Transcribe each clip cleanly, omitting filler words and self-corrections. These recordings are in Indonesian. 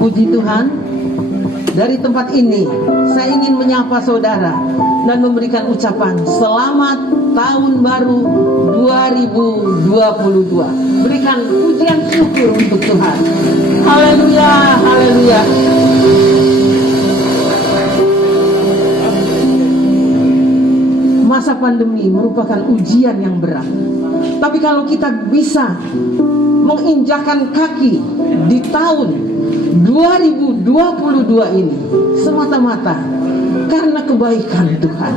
Puji Tuhan, dari tempat ini saya ingin menyapa saudara dan memberikan ucapan selamat tahun baru 2022. Berikan pujian syukur untuk Tuhan. Haleluya, haleluya. Masa pandemi merupakan ujian yang berat. Tapi kalau kita bisa menginjakan kaki di tahun 2022 ini semata-mata karena kebaikan Tuhan.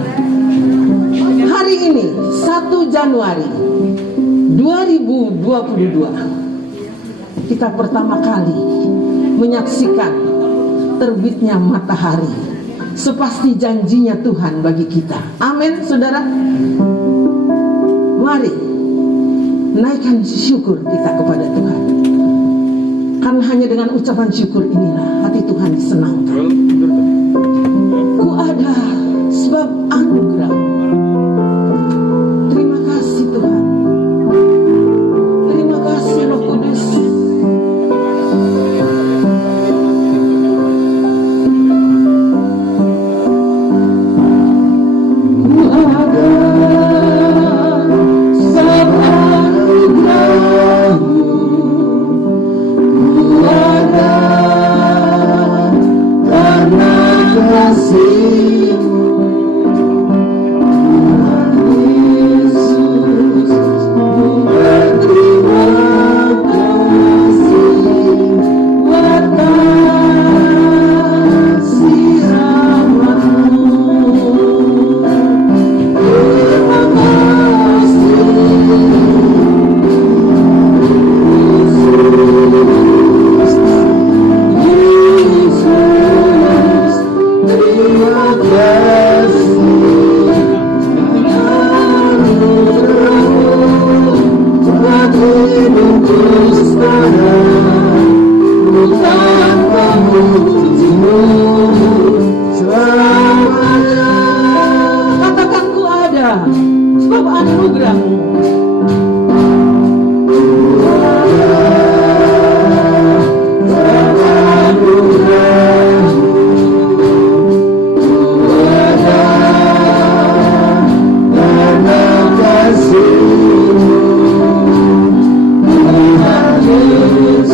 Hari ini 1 Januari 2022 kita pertama kali menyaksikan terbitnya matahari. Sepasti janjinya Tuhan bagi kita. Amin, saudara. Mari naikkan syukur kita kepada Tuhan. Karena hanya dengan ucapan syukur inilah hati Tuhan disenangkan. Ku ada sebab anugerah. Terima kasih Tuhan. Terima kasih Roh Kudus. Ku ada sebab anugerah. Katakan ku ada sebab anugerah-Mu. Yesus,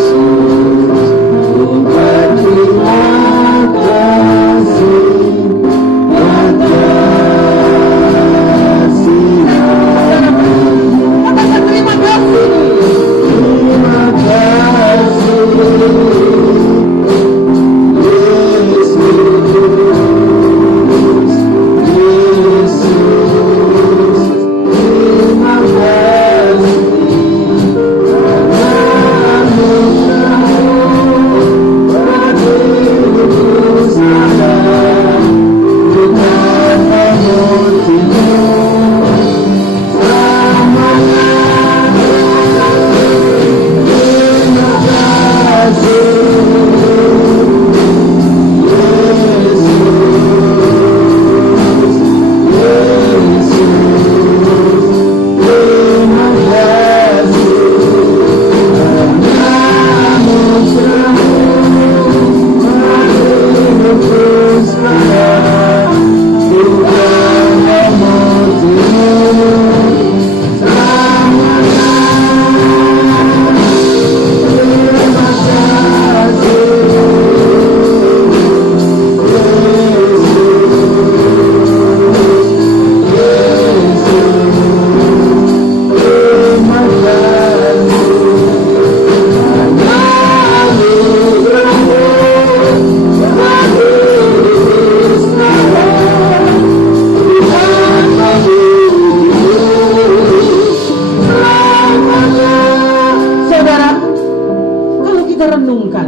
renungkan,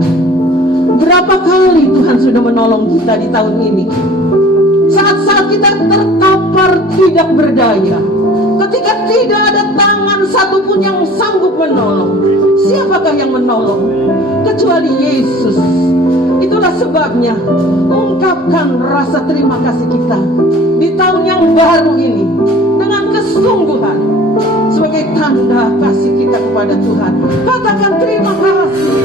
berapa kali Tuhan sudah menolong kita di tahun ini. Saat-saat kita terkapar tidak berdaya, ketika tidak ada tangan satupun yang sanggup menolong, siapakah yang menolong? Kecuali Yesus. Itulah sebabnya ungkapkan rasa terima kasih kita di tahun yang baru ini dengan kesungguhan sebagai tanda kasih kita kepada Tuhan. Katakan terima kasih.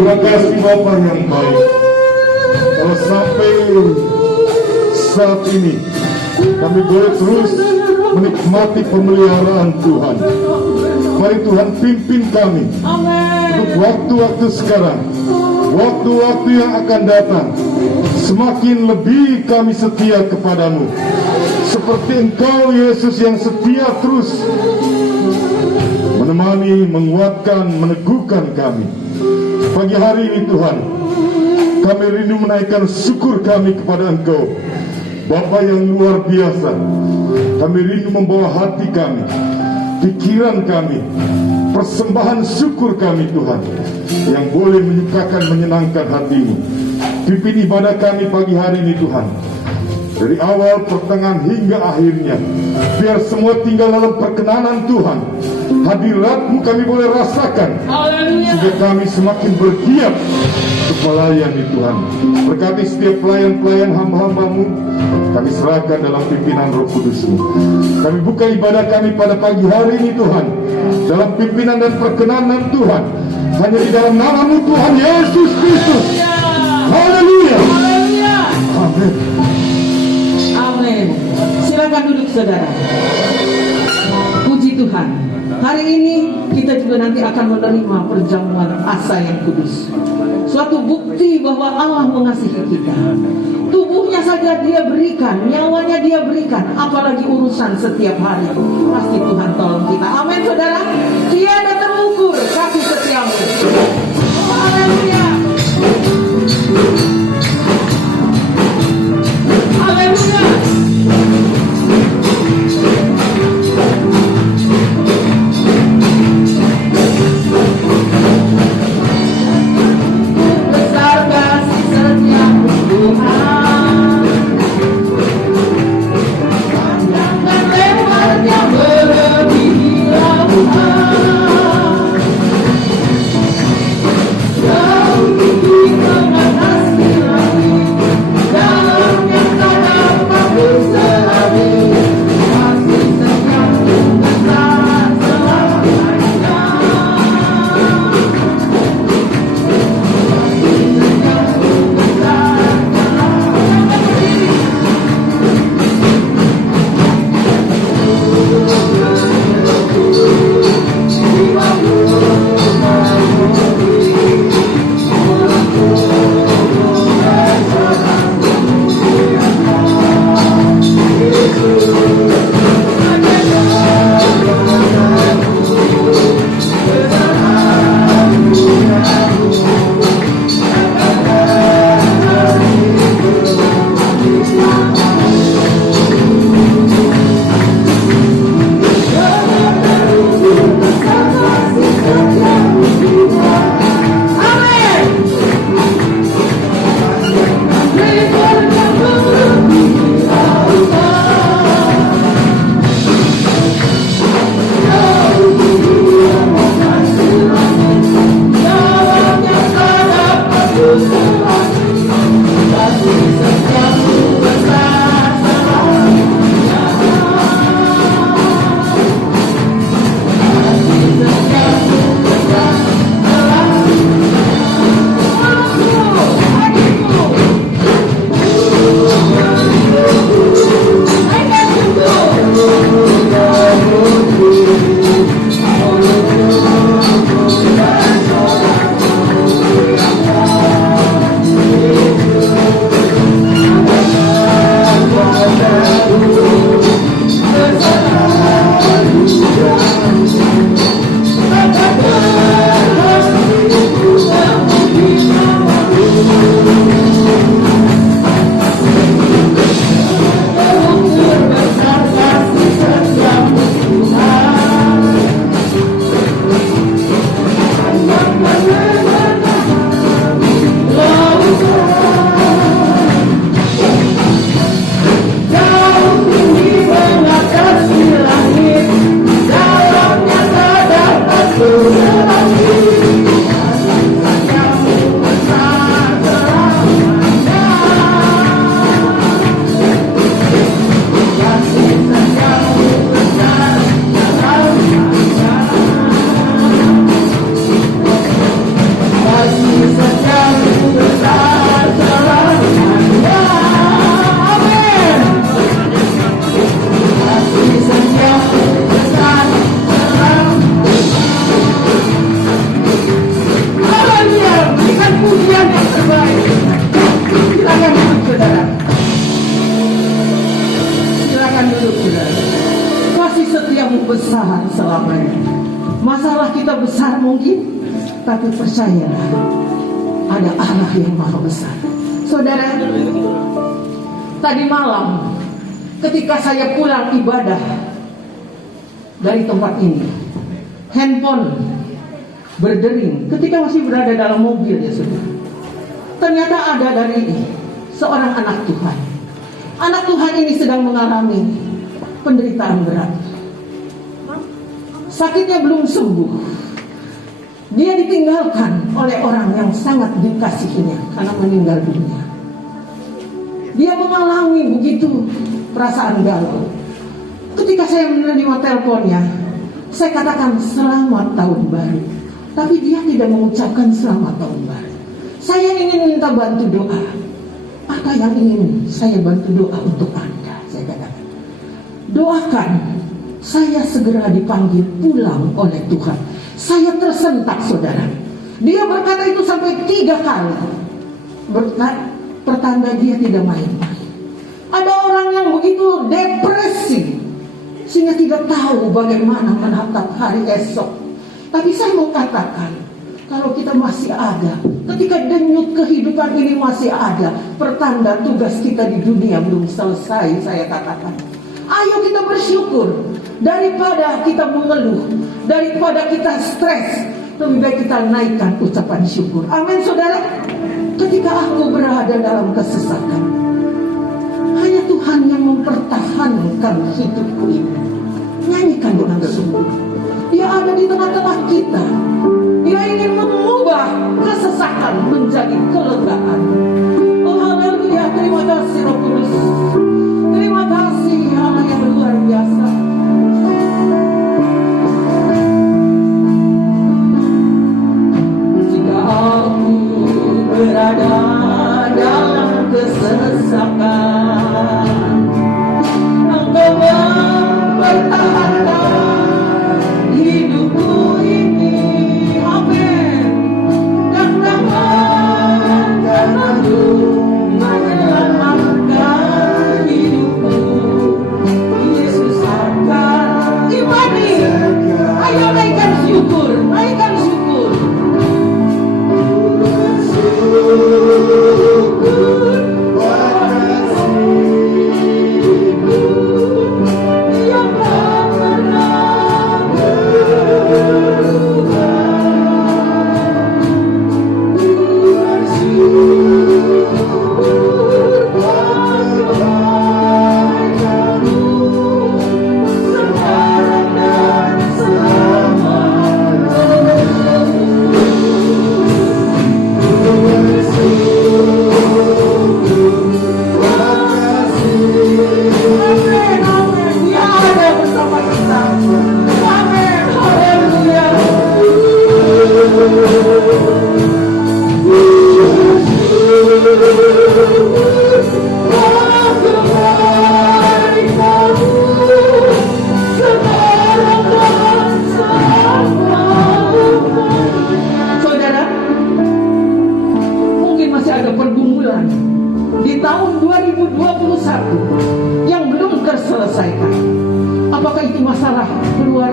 Terima kasih Bapa yang baik. Kalau sampai saat ini kami boleh terus menikmati pemeliharaan Tuhan. Mari Tuhan pimpin kami untuk waktu-waktu sekarang, waktu-waktu yang akan datang. Semakin lebih kami setia kepadamu, seperti Engkau Yesus yang setia terus menemani, menguatkan, meneguhkan kami. Pagi hari ini Tuhan, kami rindu menaikkan syukur kami kepada Engkau, Bapa yang luar biasa. Kami rindu membawa hati kami, pikiran kami, persembahan syukur kami Tuhan, yang boleh menyukakan, menyenangkan hati-Mu. Pimpin ibadah kami pagi hari ini Tuhan, dari awal, pertengahan hingga akhirnya. Biar semua tinggal dalam perkenanan Tuhan. Hadirat-Mu kami boleh rasakan, sehingga kami semakin bergiat untuk melayani Tuhan. Berkati setiap pelayan-pelayan hamba-hamba-Mu, kami serahkan dalam pimpinan Roh Kudus-Mu. Kami buka ibadah kami pada pagi hari ini Tuhan, dalam pimpinan dan perkenanan Tuhan, hanya di dalam nama-Mu Tuhan Yesus Kristus. Haleluya. Amin. Amin. Silakan duduk saudara. Puji Tuhan. Hari ini kita juga nanti akan menerima perjamuan asa yang kudus. Suatu bukti bahwa Allah mengasihi kita. Tubuhnya saja Dia berikan, nyawanya Dia berikan, apalagi urusan setiap hari. Pasti Tuhan tolong kita. Amin saudara. Tiada terukur kasih setiamu. Haleluya. Haleluya. Panjang dan lebarnya melebihi lautan. besar selamanya. Masalah kita besar mungkin, tapi percayalah, ada Allah yang maha besar. Saudara, tadi malam ketika saya pulang ibadah dari tempat ini, handphone berdering ketika masih berada dalam mobil ya saudara. Ternyata ada dari seorang anak Tuhan. Anak Tuhan ini sedang mengalami penderitaan berat. Sakitnya belum sembuh. Dia ditinggalkan oleh orang yang sangat dikasihinya karena meninggal dunia. Dia mengalami begitu perasaan galau. Ketika saya menerima teleponnya, saya katakan selamat tahun baru. Tapi dia tidak mengucapkan selamat tahun baru. Saya ingin minta bantu doa. Apa yang ingin saya bantu doa untuk Anda? Saya katakan, doakan saya segera dipanggil pulang oleh Tuhan. Saya tersentak saudara. Dia berkata itu sampai 3 kali. Pertanda dia tidak main-main. Ada orang yang begitu depresi sehingga tidak tahu bagaimana menatap hari esok. Tapi saya mau katakan, kalau kita masih ada, ketika denyut kehidupan ini masih ada, pertanda tugas kita di dunia belum selesai. Saya katakan, ayo kita bersyukur. Daripada kita mengeluh, daripada kita stres, lebih baik kita naikkan ucapan syukur. Amin saudara. Ketika aku berada dalam kesesakan, hanya Tuhan yang mempertahankan hidupku ini. Nyanyikan dengan sungguh. Dia ada di tengah-tengah kita. Dia ingin mengubah kesesakan menjadi kelegaan. Oh haleluya, terima kasih Roh Kudus. Terima kasih Allah yang luar biasa. Jika aku berada dalam kesesakan, Engkau mempertahankan hidupku ini. Amin. Dan tangan kananmu menyelamatkan hidupku. Yesus akan imani. Ayo naikkan syukur, naikkan syukur. Bersyukur atas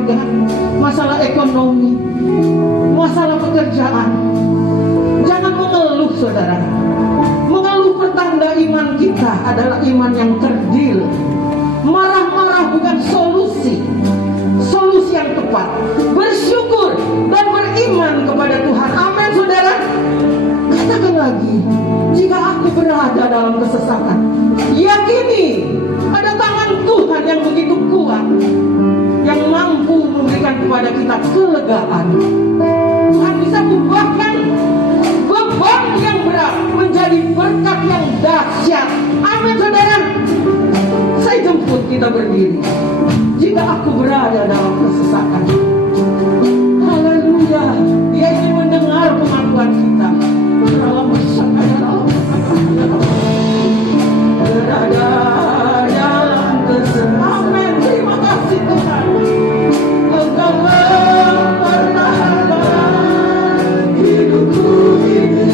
keluarga, masalah ekonomi, masalah pekerjaan. Jangan mengeluh, saudara. Mengeluh pertanda iman kita adalah iman yang kerdil. Marah-marah bukan solusi. Solusi yang tepat bersyukur dan beriman kepada Tuhan. Amin, saudara. Katakan lagi, jika aku berada dalam kesesatan, yakini ada tangan Tuhan yang begitu kuat, yang mampu memberikan kepada kita kelegaan. Tuhan bisa ubahkan beban yang berat menjadi berkat yang dahsyat. Amin, saudara. Saya jemput kita berdiri. Jika aku berada dalam kesesatan, haleluya, Dia ingin mendengar pengakuan kita. Berada dalam kesesatan. Amin. Terima kasih Tuhan. Engkau mempertahankan hidupku ini,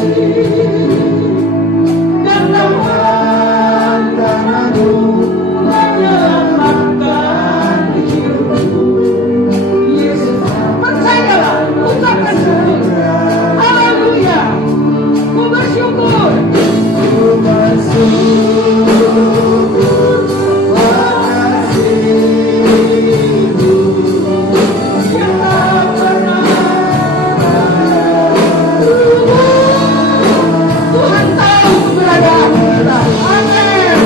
dan tangan tanganmu menyelamatkan hidupku. Yesus, percayalah, ucapkan syukur. Haleluya. Ku bersyukur. Ku bersyukur. Mengasihimu yang tak pernah Tuhan tahu keberadaan kita. Amin.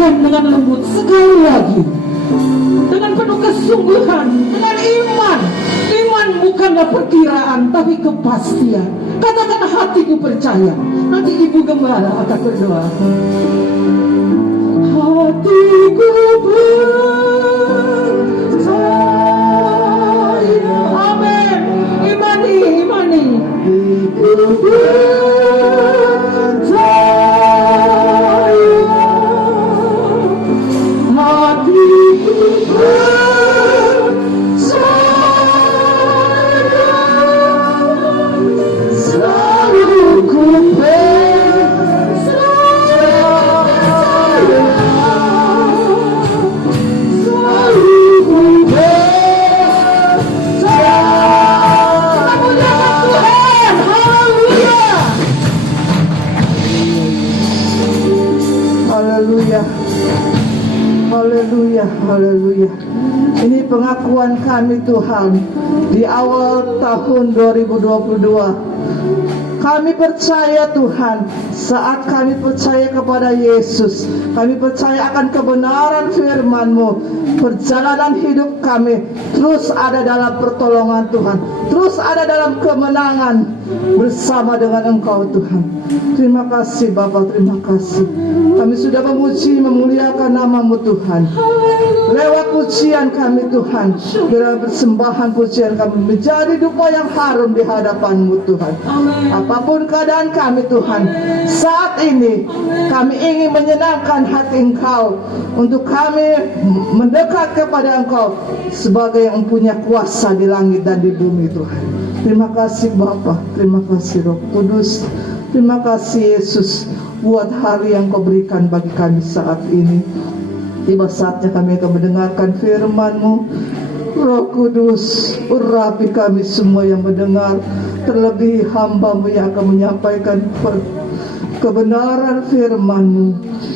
Dengan lembut sekali lagi, dengan penuh kesungguhan, dengan iman. Iman bukanlah perkiraan, tapi kepastian. Katakan, hatiku percaya. Nanti Ibu Gembala akan berdoa. Hatiku percaya. Amin. Imani, imani. Hatiku percaya. Hatiku percaya. Haleluya. Ini pengakuan kami Tuhan di awal tahun 2022. Kami percaya Tuhan, saat kami percaya kepada Yesus, kami percaya akan kebenaran firman-Mu, perjalanan hidup kami terus ada dalam pertolongan Tuhan, terus ada dalam kemenangan bersama dengan Engkau Tuhan. Terima kasih Bapa, terima kasih. Kami sudah memuji, memuliakan nama-Mu Tuhan. Lewat pujian kami Tuhan, dalam persembahan pujian kami menjadi dupa yang harum di hadapan-Mu Tuhan. Apapun keadaan kami Tuhan, saat ini kami ingin menyenangkan hati Engkau, untuk kami mendekat kepada Engkau sebagai yang punya kuasa di langit dan di bumi Tuhan. Terima kasih Bapa, terima kasih Roh Kudus, terima kasih Yesus buat hari yang Kau berikan bagi kami saat ini. Tiba saatnya kami akan mendengarkan firman-Mu. Roh Kudus, urapi kami semua yang mendengar, terlebih hamba-Mu yang akan menyampaikan kebenaran firman-Mu.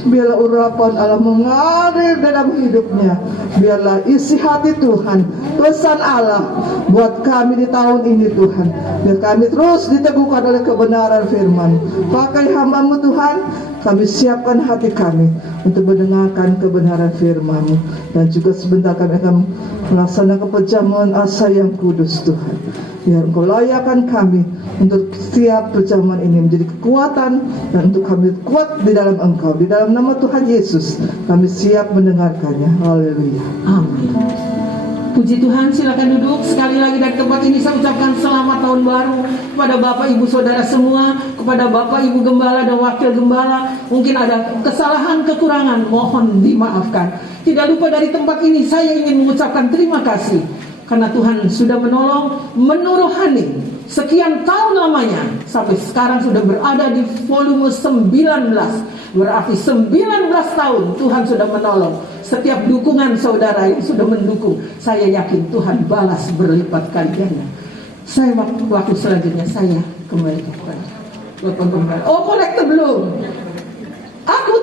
Biarlah urapan Allah mengalir dalam hidupnya. Biarlah isi hati Tuhan, pesan Allah buat kami di tahun ini Tuhan. Biar kami terus diteguhkan oleh kebenaran firman. Pakai hamba-Mu Tuhan, kami siapkan hati kami untuk mendengarkan kebenaran firman-Mu. Dan juga sebentar kami akan melaksanakan perjamuan asa yang kudus Tuhan. Biar Engkau layakkan kami untuk setiap perjamuan ini menjadi kekuatan, dan untuk kami kuat di dalam Engkau. Di dalam nama Tuhan Yesus kami siap mendengarkannya. Haleluya. Amin. Puji Tuhan, silakan duduk. Sekali lagi dari tempat ini saya ucapkan selamat tahun baru kepada Bapak Ibu Saudara semua, kepada Bapak Ibu Gembala dan Wakil Gembala. Mungkin ada kesalahan, kekurangan, mohon dimaafkan. Tidak lupa dari tempat ini saya ingin mengucapkan terima kasih, karena Tuhan sudah menolong, menuruhani sekian tahun lamanya, sampai sekarang sudah berada di volume 19. Berarti 19 tahun Tuhan sudah menolong. Setiap dukungan saudara yang sudah mendukung, saya yakin Tuhan balas berlipat kali ganda. Saya waktu selanjutnya saya kembali kepada Bapak Gembala. Oh, kolektor belum? Aku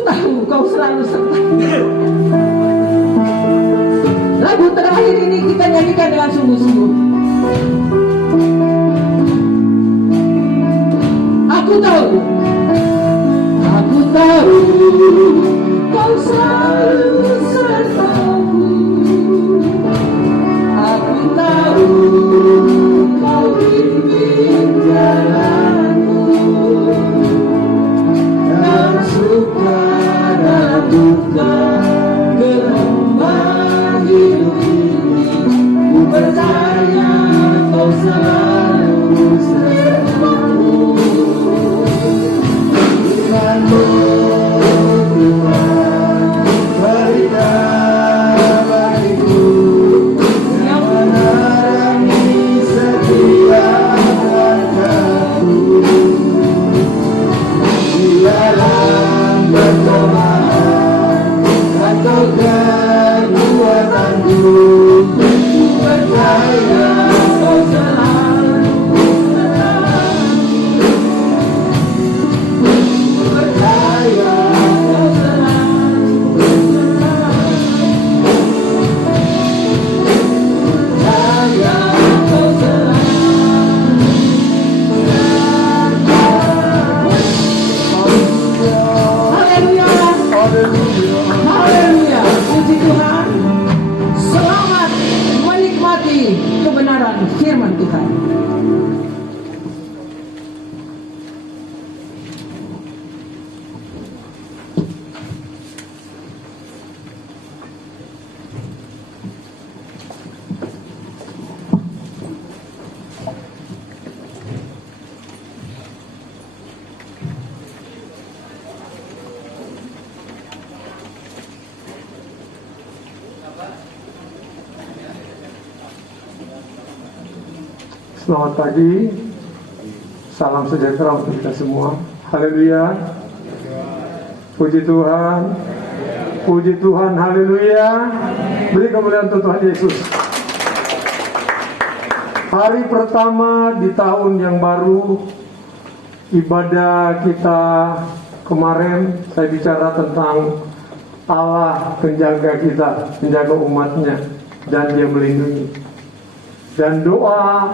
tahu kau selalu serta. Lagu terakhir ini kita nyanyikan dengan sungguh-sungguh. Aku tahu kau selalu sertaku. Aku tahu kau pimpin jalanku, dalam suka dalam duka, gelombang hidup ini. Ku percaya kau selalu sertaku. Firman-Mu Tuhan berikan bagiku yang menerangi setiap langkahku. Di dalam pertolongan Engkau kekuatanku. Ku percaya kau selalu Haleluya, puji Tuhan. Selamat menikmati kebenaran firman Tuhan. Selamat pagi, salam sejahtera untuk kita semua. Haleluya, puji Tuhan, haleluya. Beri kemuliaan untuk Tuhan Yesus. Hari pertama di tahun yang baru, ibadah kita kemarin saya bicara tentang Allah menjaga kita, menjaga umatnya, dan Dia melindungi. Dan doa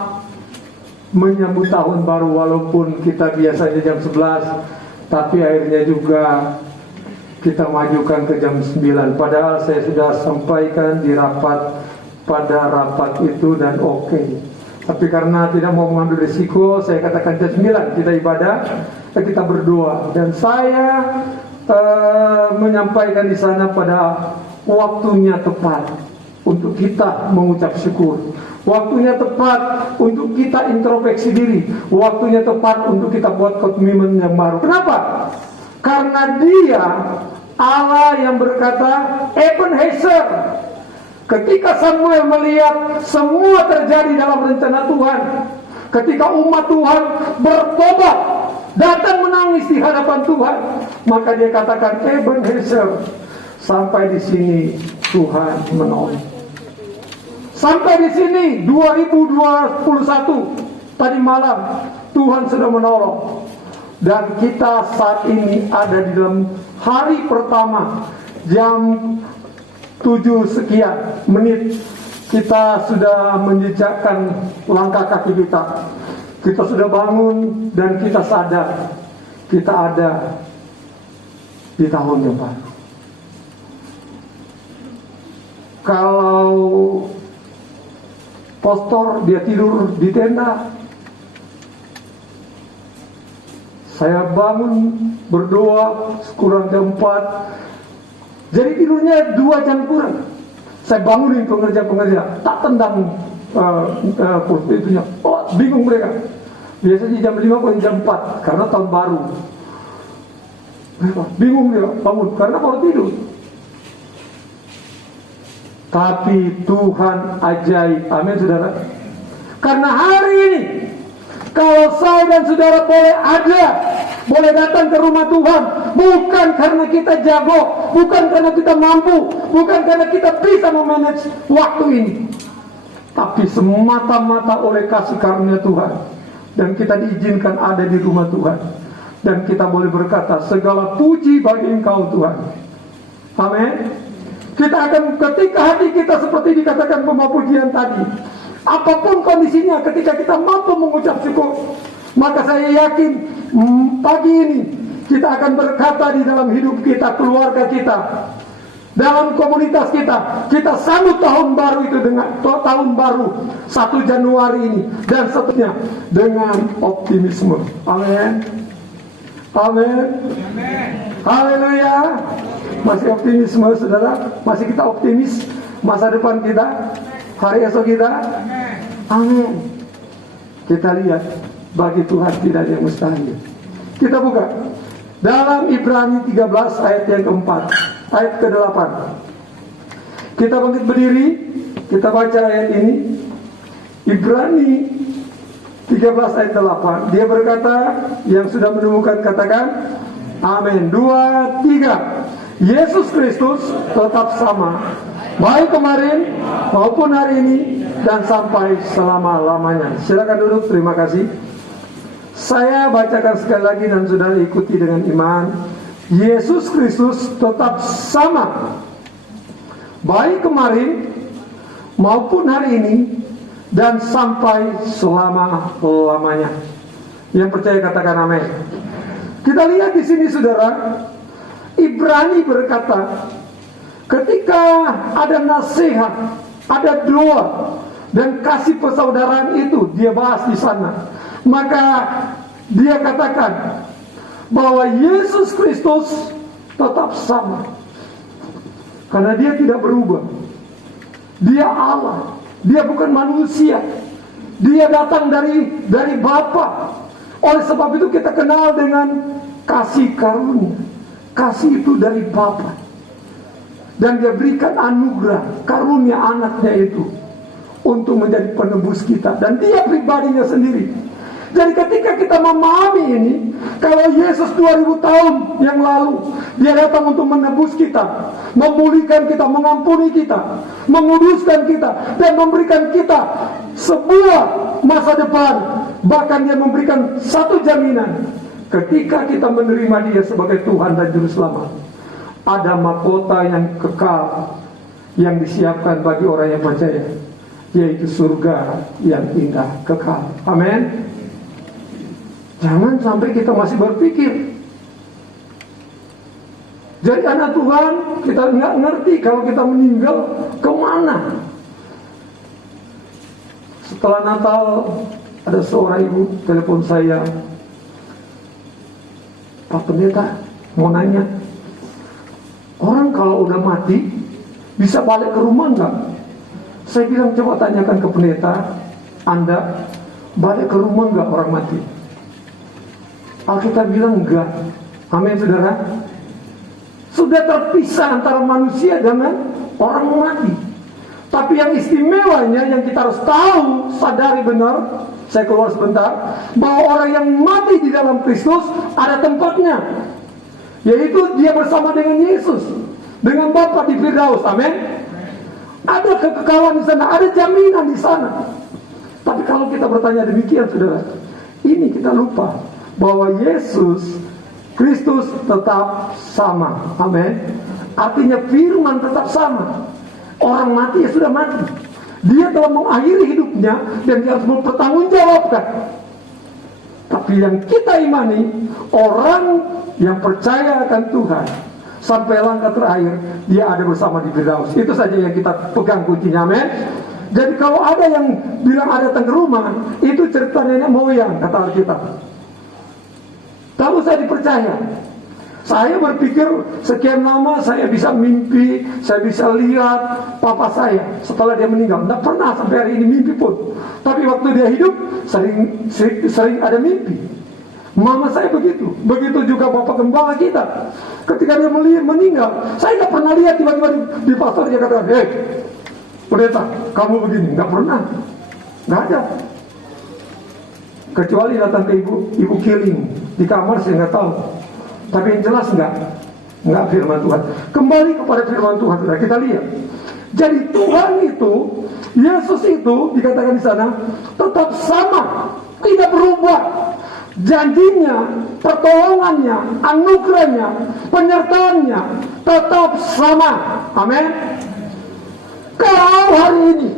menyambut tahun baru, walaupun kita biasanya jam 11, tapi akhirnya juga kita majukan ke jam 9. Padahal saya sudah sampaikan di pada rapat itu dan oke. Tapi karena tidak mau mengambil risiko, saya katakan jam 9 kita ibadah, kita berdoa. Dan saya menyampaikan di sana pada waktunya tepat untuk kita mengucap syukur. Waktunya tepat untuk kita introspeksi diri. Waktunya tepat untuk kita buat komitmen yang baru. Kenapa? Karena Dia Allah yang berkata, Ebenezer. Ketika Samuel melihat semua terjadi dalam rencana Tuhan, ketika umat Tuhan bertobat, datang menangis di hadapan Tuhan, maka dia katakan, Ebenezer. Sampai di sini Tuhan menolong. Sampai di sini 2021 tadi malam Tuhan sudah menolong. Dan kita saat ini ada di dalam hari pertama jam 7 sekian menit, kita sudah menjejakkan langkah kaki kita. Kita sudah bangun dan kita sadar kita ada di tahun yang baru. Kalau pastor dia tidur di tenda, saya bangun berdoa kurang jam 4. Jadi tidurnya 2 jam kurang. Saya bangunin pengerja-pengerja, tak tendang kursi itunya. Oh, bingung mereka. Biasanya jam 5 atau jam 4 karena tahun baru. Bingung dia bangun karena baru tidur. Tapi Tuhan ajaib. Amin saudara. Karena hari ini kalau saya dan saudara boleh datang ke rumah Tuhan, bukan karena kita jago, bukan karena kita mampu, bukan karena kita bisa memanage waktu ini, tapi semata-mata oleh kasih karunia Tuhan. Dan kita diizinkan ada di rumah Tuhan, dan kita boleh berkata, segala puji bagi Engkau Tuhan. Amin. Kita akan, ketika hati kita seperti dikatakan pembawa pujian tadi, apapun kondisinya, ketika kita mampu mengucap syukur, maka saya yakin pagi ini kita akan berkata di dalam hidup kita, keluarga kita, dalam komunitas kita, kita sambut tahun baru itu dengan tahun baru 1 Januari ini dan seterusnya dengan optimisme. Amin. Amin. Haleluya. Masih optimisme saudara? Masih kita optimis masa depan kita, hari esok kita? Amin. Kita lihat, bagi Tuhan tidak ada yang mustahil. Kita buka dalam Ibrani 13 ayat yang keempat, ayat ke-8. Kita bangkit berdiri, kita baca ayat ini. Ibrani 13 ayat 8. Dia berkata, yang sudah menemukan katakan amin. 2, 3. Yesus Kristus tetap sama, baik kemarin maupun hari ini dan sampai selama-lamanya. Silakan duduk, terima kasih. Saya bacakan sekali lagi dan saudara ikuti dengan iman. Yesus Kristus tetap sama, baik kemarin maupun hari ini dan sampai selama-lamanya. Yang percaya katakan amin. Kita lihat di sini saudara, Ibrani berkata, ketika ada nasihat, ada doa dan kasih persaudaraan itu dia bahas di sana, maka dia katakan bahwa Yesus Kristus tetap sama karena dia tidak berubah. Dia Allah, dia bukan manusia, dia datang dari Bapa. Oleh sebab itu kita kenal dengan kasih karunia. Kasih itu dari Bapa, dan dia berikan anugerah karunia anaknya itu untuk menjadi penebus kita, dan dia pribadinya sendiri. Jadi ketika kita memahami ini, kalau Yesus 2000 tahun yang lalu dia datang untuk menebus kita, memulihkan kita, mengampuni kita, menguduskan kita, dan memberikan kita sebuah masa depan. Bahkan dia memberikan satu jaminan, ketika kita menerima dia sebagai Tuhan dan Juru Selamat, ada mahkota yang kekal yang disiapkan bagi orang yang percaya, yaitu surga yang indah kekal. Amin. Jangan sampai kita masih berpikir jadi anak Tuhan, kita nggak ngerti kalau kita meninggal kemana. Setelah Natal, ada seorang ibu telepon saya, Pak Pendeta mau nanya, orang kalau udah mati bisa balik ke rumah nggak? Saya bilang coba tanyakan ke pendeta, Anda balik ke rumah nggak orang mati? Alkitab bilang enggak. Amin saudara. Sudah terpisah antara manusia dengan orang mati. Tapi yang istimewanya yang kita harus tahu, sadari benar, saya keluar sebentar, bahwa orang yang mati di dalam Kristus ada tempatnya, yaitu dia bersama dengan Yesus, dengan Bapa di Firdaus. Amin. Ada kekekalan di sana, ada jaminan di sana. Tapi kalau kita bertanya demikian saudara, ini kita lupa bahwa Yesus Kristus tetap sama. Amin. Artinya firman tetap sama. Orang mati ya sudah mati. Dia telah mengakhiri hidupnya dan dia harus mempertanggungjawabkan. Tapi yang kita imani, orang yang percaya akan Tuhan sampai langkah terakhir, dia ada bersama di Firdaus. Itu saja yang kita pegang kuncinya. Amin. Jadi kalau ada yang bilang ada datang ke rumah, itu cerita nenek moyang, kata Alkitab. Kalau saya dipercaya, saya berpikir sekian lama saya bisa mimpi, saya bisa lihat papa saya setelah dia meninggal. Tidak pernah sampai hari ini mimpi pun. Tapi waktu dia hidup sering ada mimpi. Mama saya begitu. Begitu juga bapak gembala kita. Ketika dia meninggal, saya tidak pernah lihat tiba-tiba di pasar dia katakan, "Hei, pendeta, kamu begini." Tidak pernah. Tidak ada. Kecuali datang ke ibu Kiling di kamar, saya nggak tahu. Tapi yang jelas nggak firman Tuhan. Kembali kepada firman Tuhan, kita lihat. Jadi Tuhan itu, Yesus itu dikatakan di sana tetap sama, tidak berubah. Janjinya, pertolongannya, anugerahnya, penyertaannya tetap sama. Amin. Kalau hari ini,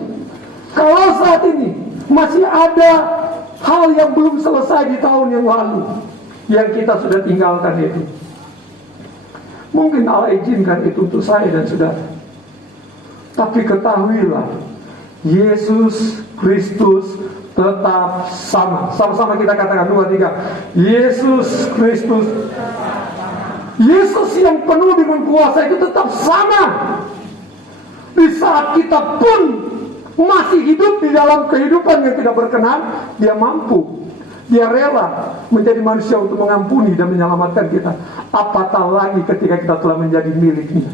kalau saat ini masih ada hal yang belum selesai di tahun yang lalu, yang kita sudah tinggalkan itu, mungkin Allah izinkan itu untuk saya dan saudara. Tapi ketahuilah, Yesus Kristus tetap sama. Sama-sama kita katakan 2, 3. Yesus Kristus, Yesus yang penuh dengan kuasa itu tetap sama. Di saat kita pun masih hidup di dalam kehidupan yang tidak berkenan, dia mampu, dia rela menjadi manusia untuk mengampuni dan menyelamatkan kita. Apatah lagi ketika kita telah menjadi miliknya,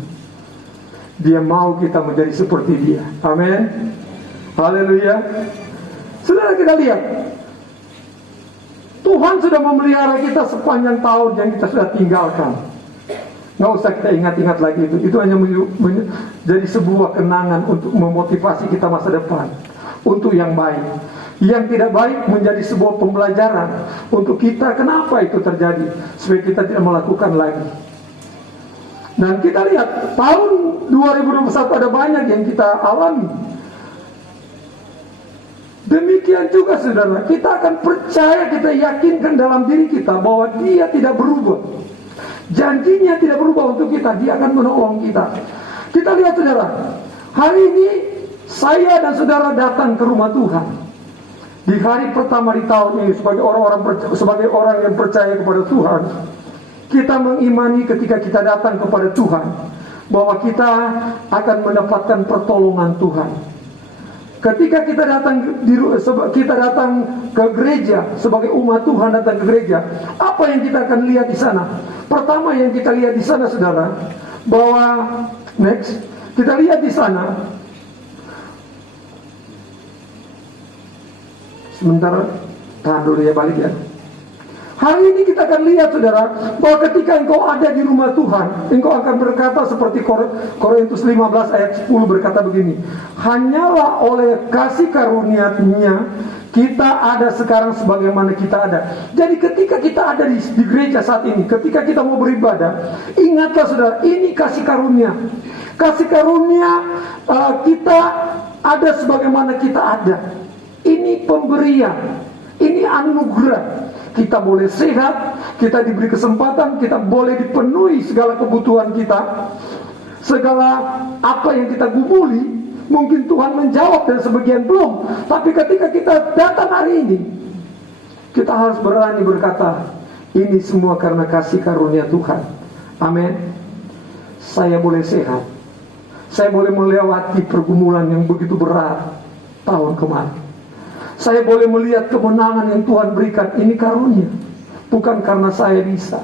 dia mau kita menjadi seperti dia. Amin. Haleluya. Saudara, kita lihat, Tuhan sudah memelihara kita sepanjang tahun yang kita sudah tinggalkan. Nggak usah kita ingat-ingat lagi itu. Itu hanya menjadi sebuah kenangan untuk memotivasi kita masa depan untuk yang baik. Yang tidak baik menjadi sebuah pembelajaran untuk kita, kenapa itu terjadi, supaya kita tidak melakukan lagi. Dan kita lihat tahun 2021 ada banyak yang kita alami. Demikian juga saudara, kita akan percaya, kita yakinkan dalam diri kita bahwa dia tidak berubah. Janjinya tidak berubah untuk kita, dia akan menolong kita. Kita lihat saudara, hari ini saya dan saudara datang ke rumah Tuhan di hari pertama di tahun ini sebagai orang yang percaya kepada Tuhan. Kita mengimani ketika kita datang kepada Tuhan bahwa kita akan mendapatkan pertolongan Tuhan. Ketika kita datang ke gereja sebagai umat Tuhan, datang ke gereja, apa yang kita akan lihat di sana? Pertama yang kita lihat di sana saudara, bahwa kita lihat di sana, sebentar, tahan dulu ya, balik ya. Hari ini kita akan lihat saudara, bahwa ketika engkau ada di rumah Tuhan, engkau akan berkata seperti Korintus 15 ayat 10 berkata begini, hanyalah oleh kasih karunia-Nya Kita ada sekarang sebagaimana kita ada. Jadi ketika kita ada di gereja saat ini, ketika kita mau beribadah, ingatlah saudara, ini kasih karunia. Kasih karunia kita ada sebagaimana kita ada. Ini pemberian, ini anugerah. Kita boleh sehat, kita diberi kesempatan, kita boleh dipenuhi segala kebutuhan kita. Segala apa yang kita gumuli, mungkin Tuhan menjawab dan sebagian belum. Tapi ketika kita datang hari ini, kita harus berani berkata, ini semua karena kasih karunia Tuhan. Amin. Saya boleh sehat, saya boleh melewati pergumulan yang begitu berat tahun kemarin. Saya boleh melihat kemenangan yang Tuhan berikan. Ini karunia, bukan karena saya bisa,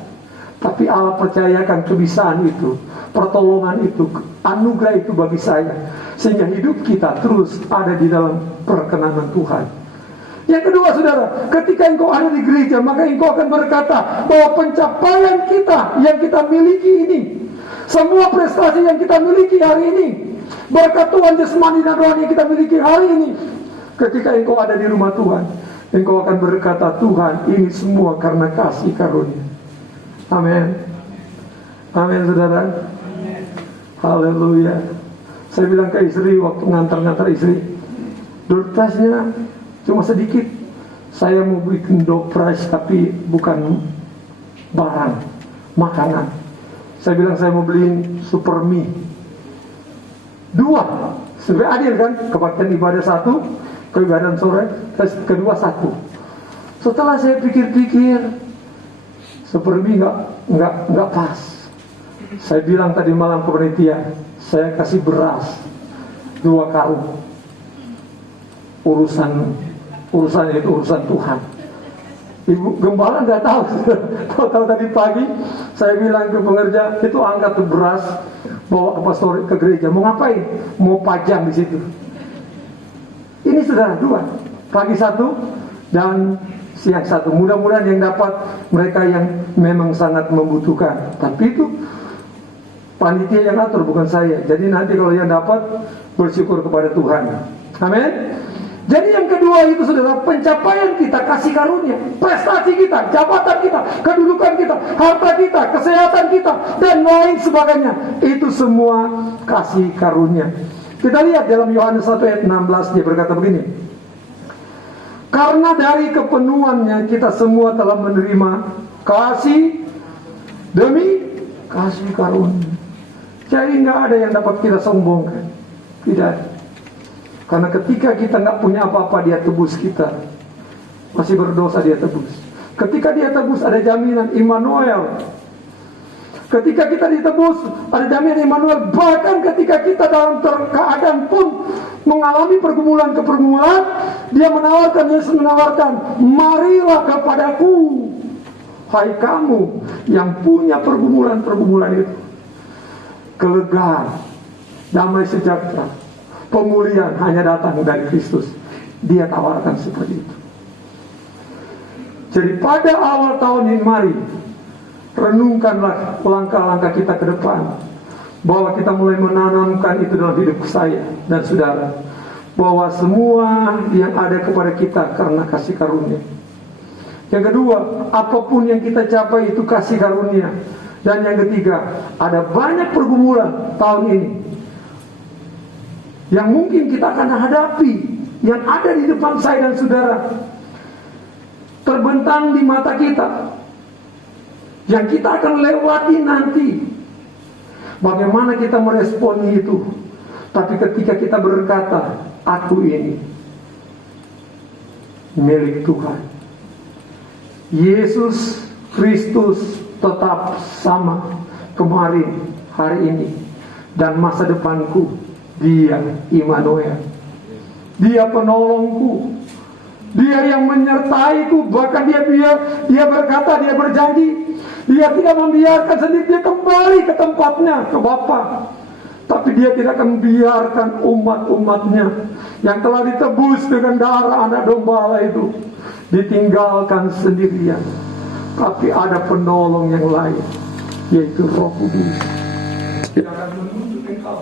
tapi Allah percayakan kebisaan itu, pertolongan itu, anugerah itu bagi saya, sehingga hidup kita terus ada di dalam perkenanan Tuhan. Yang kedua saudara, ketika engkau ada di gereja, maka engkau akan berkata bahwa pencapaian kita yang kita miliki ini, semua prestasi yang kita miliki hari ini, berkat Tuhan jasmani dan rohani yang kita miliki hari ini, ketika engkau ada di rumah Tuhan, engkau akan berkata, Tuhan, ini semua karena kasih karunia. Amin. Amin saudara. Haleluya. Saya bilang ke istri waktu ngantar istri, door prize-nya cuma sedikit. Saya mau bikin door prize tapi bukan barang, makanan. Saya bilang saya mau beliin super mie 2, supaya adil kan, kebaktian ibadah 1, keibadahan sore, kedua 1. Setelah saya pikir-pikir, super mie nggak pas. Saya bilang tadi malam ke panitia, saya kasih beras 2 karung. Urusan itu urusan Tuhan. Ibu gembala nggak tahu. Tahu tadi pagi saya bilang ke pengerja, itu angkat tuh beras, bawa ke pastor ke gereja. Mau ngapain? Mau pajang di situ. Ini saudara 2, pagi 1 dan siang 1. Mudah-mudahan yang dapat mereka yang memang sangat membutuhkan. Tapi itu panitia yang atur, bukan saya. Jadi nanti kalau yang dapat, bersyukur kepada Tuhan. Amin. Jadi yang kedua itu saudara, pencapaian kita, kasih karunia, prestasi kita, jabatan kita, kedudukan kita, harta kita, kesehatan kita, dan lain sebagainya. Itu semua kasih karunia. Kita lihat dalam Yohanes 1 ayat 16, dia berkata begini, karena dari kepenuhannya kita semua telah menerima kasih demi kasih karunia. Jadi nggak ada yang dapat kita sombongkan, tidak. Karena ketika kita nggak punya apa-apa, dia tebus kita. Masih berdosa, dia tebus. Ketika dia tebus, ada jaminan Immanuel. Ketika kita ditebus, ada jaminan Immanuel. Bahkan ketika kita dalam keadaan pun mengalami pergumulan-pergumulan, dia menawarkan, Yesus menawarkan, marilah kepadaku, hai kamu yang punya pergumulan-pergumulan itu. Kelegaan, damai sejahtera, pemulihan hanya datang dari Kristus. Dia tawarkan seperti itu. Jadi pada awal tahun ini, mari renungkanlah langkah-langkah kita ke depan, bahwa kita mulai menanamkan itu dalam hidup saya dan saudara, bahwa semua yang ada kepada kita karena kasih karunia. Yang kedua, apapun yang kita capai itu kasih karunia. Dan yang ketiga, ada banyak pergumulan tahun ini yang mungkin kita akan hadapi, yang ada di depan saya dan saudara, terbentang di mata kita, yang kita akan lewati nanti. Bagaimana kita meresponi itu? Tapi ketika kita berkata, aku ini milik Tuhan, Yesus Kristus tetap sama kemarin, hari ini, dan masa depanku. Dia Immanuel, dia penolongku, dia yang menyertaiku. Bahkan dia berkata, dia berjanji, dia tidak membiarkan sendiri, dia kembali ke tempatnya, ke Bapa. Tapi dia tidak akan membiarkan umat-umatnya yang telah ditebus dengan darah anak domba itu ditinggalkan sendirian. Tapi ada penolong yang lain, yaitu Roh Kudus. Dia akan menuntut engkau,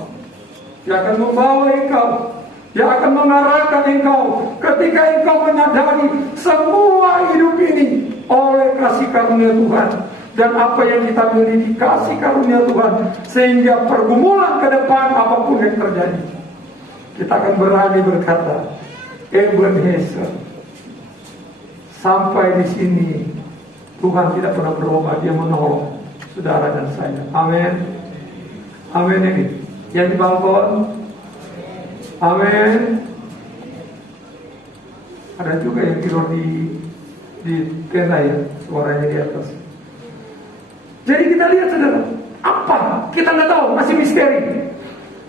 dia akan membawa engkau yang akan mengarahkan engkau ketika engkau menyadari semua hidup ini oleh kasih karunia Tuhan. Dan apa yang kita miliki kasih karunia Tuhan, sehingga pergumulan ke depan apapun yang terjadi, kita akan berani berkata, Ebenezer, sampai di sini Tuhan tidak pernah berubah, Dia menolong saudara dan saya. Amin. Amin ini. Yang di balkon. Amin. Ada juga yang tidur di tenda ya, suaranya di atas. Jadi kita lihat saudara, apa? Kita nggak tahu, masih misteri.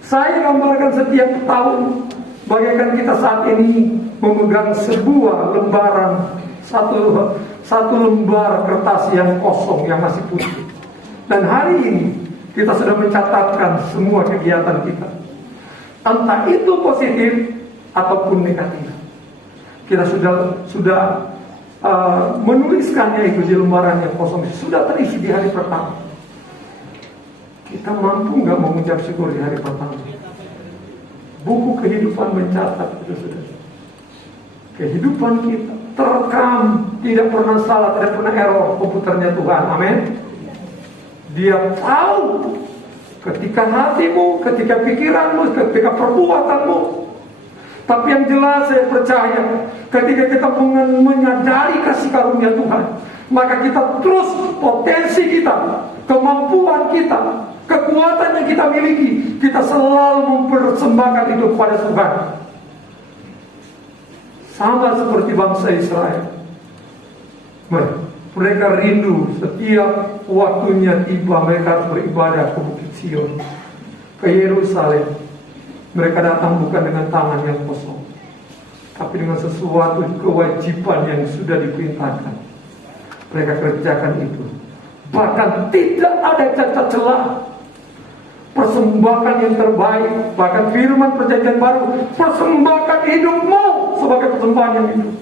Saya gambarkan setiap tahun bagaikan kita saat ini memegang sebuah lembaran, satu lembar kertas yang kosong, yang masih putih. Dan hari ini kita sudah mencatatkan semua kegiatan kita, entah itu positif ataupun negatif. Kita sudah menuliskannya itu di lembaran yang kosong, sudah terisi di hari pertama. Kita mampu nggak mengucap syukur di hari pertama? Buku kehidupan mencatat itu sudah. Kehidupan kita terekam, tidak pernah salah, tidak pernah error komputernya Tuhan. Amin. Dia tahu ketika hatimu, ketika pikiranmu, ketika perbuatanmu. Tapi yang jelas saya percaya, ketika kita menyadari kasih karunia Tuhan, maka kita terus potensi kita, kemampuan kita, kekuatan yang kita miliki, kita selalu mempersembahkan itu kepada Tuhan. Sama seperti bangsa Israel. Mereka rindu setiap waktunya tiba, mereka beribadah ke Bukit Sion, ke Yerusalem. Mereka datang bukan dengan tangan yang kosong, tapi dengan sesuatu kewajiban yang sudah diperintahkan. Mereka kerjakan itu. Bahkan tidak ada cacat celah. Persembahkan yang terbaik. Bahkan firman perjanjian baru, persembahkan hidupmu sebagai persembahan yang hidup,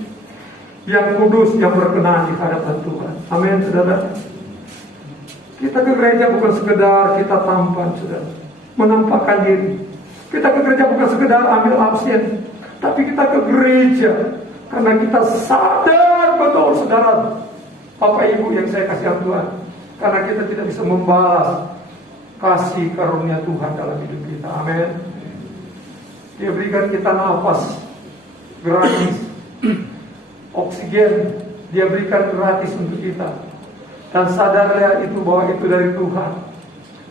yang kudus, yang berkenan di hadapan Tuhan. Amin, saudara. Kita ke gereja bukan sekedar kita tampan, saudara, menampakkan diri. Kita ke gereja bukan sekedar ambil absen, tapi kita ke gereja karena kita sadar betul, saudara, Bapak Ibu yang saya kasih Tuhan, karena kita tidak bisa membalas kasih karunia Tuhan dalam hidup kita. Amin. Dia berikan kita nafas gratis, oksigen Dia berikan gratis untuk kita, dan sadarlah itu bahwa itu dari Tuhan.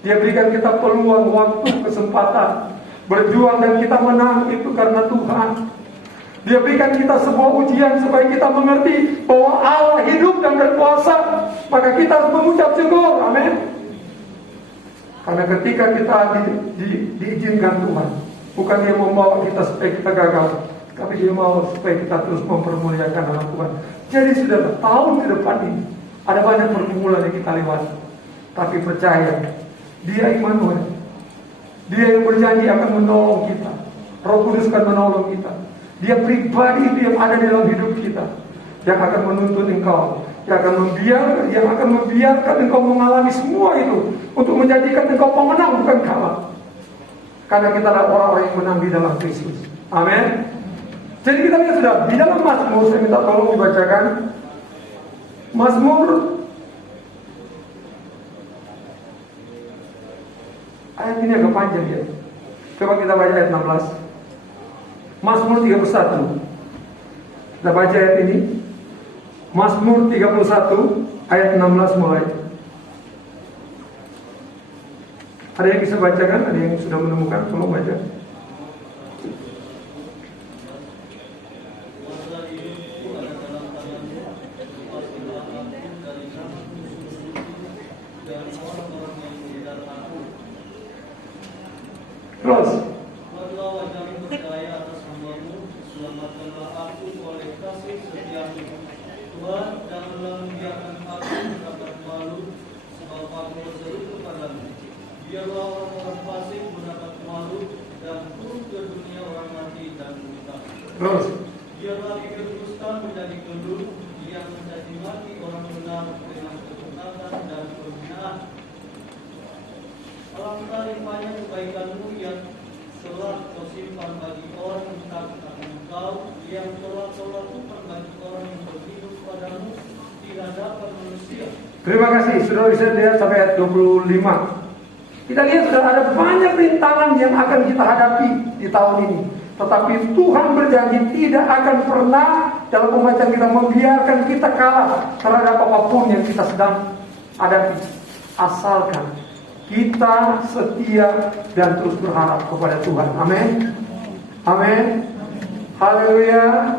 Dia berikan kita peluang, waktu, kesempatan berjuang, dan kita menang itu karena Tuhan. Dia berikan kita sebuah ujian supaya kita mengerti bahwa Allah hidup dan berkuasa, maka kita harus mengucap syukur. Amin. Karena ketika kita diizinkan Tuhan, bukan Dia membawa kita supaya kita gagal, tapi Dia mau supaya kita terus mempermuliakan nama Tuhan. Jadi sudah tahun ke depan ini ada banyak pergumulan yang kita lewati, tapi percaya Dia Immanuel. Dia yang berjanji akan menolong kita. Roh Kudus akan menolong kita. Dia pribadi itu yang ada dalam hidup kita, yang akan menuntun engkau, yang akan membiarkan engkau mengalami semua itu, untuk menjadikan engkau pemenang, bukan kalah. Karena kita adalah orang-orang yang menang di dalam Kristus. Amin. Jadi kita lihat sudah di dalam Mazmur, saya minta tolong dibacakan Mazmur. Ayat ini agak panjang ya. Coba kita baca ayat 16. Mazmur 31. Kita baca ayat ini. Mazmur 31 ayat 16 mulai. Ada yang bisa bacakan? Ada yang sudah menemukan? Tolong baca. Terus. Tuhan, janganlah membiarkan aku mendapat malu, sebab aku berseru kepadamu. Biarlah orang-orang fasik mendapat malu, dan turun ke dunia orang mati dan buta. Terus. Biarlah bibir dusta menjadi gendut, yang menjadi mati orang benar dengan kebenaran dan kebenaran. Alangkah limpahnya kebaikanmu yang telah kau simpan bagi orang yang telah kau lakukan bagi orang yang berhidup padamu di hadapan manusia. Terima kasih. Saudara bisa lihat sampai ayat 25. Kita lihat sudah ada banyak rintangan yang akan kita hadapi di tahun ini. Tetapi Tuhan berjanji tidak akan pernah dalam pembacaan kita membiarkan kita kalah terhadap apapun yang kita sedang hadapi. Asalkan kita setia dan terus berharap kepada Tuhan. Amin. Amin. Haleluya.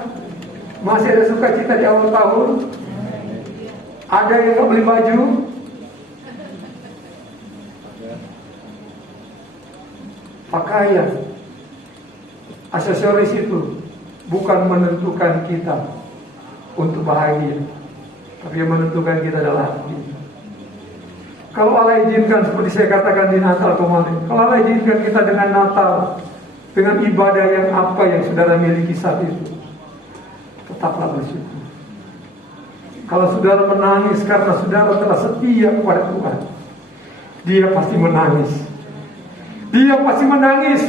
Masih ada sukacita di awal tahun? Ada yang gak beli baju? Pakaian, aksesoris itu bukan menentukan kita untuk bahagia, tapi yang menentukan kita adalah hati. Kalau Allah izinkan, seperti saya katakan di Natal kemarin, kalau Allah izinkan kita dengan Natal, dengan ibadah yang apa yang saudara miliki saat itu, tetaplah bersyukur. Kalau saudara menangis karena saudara telah setia kepada Tuhan, Dia pasti menangis. Dia pasti menangis.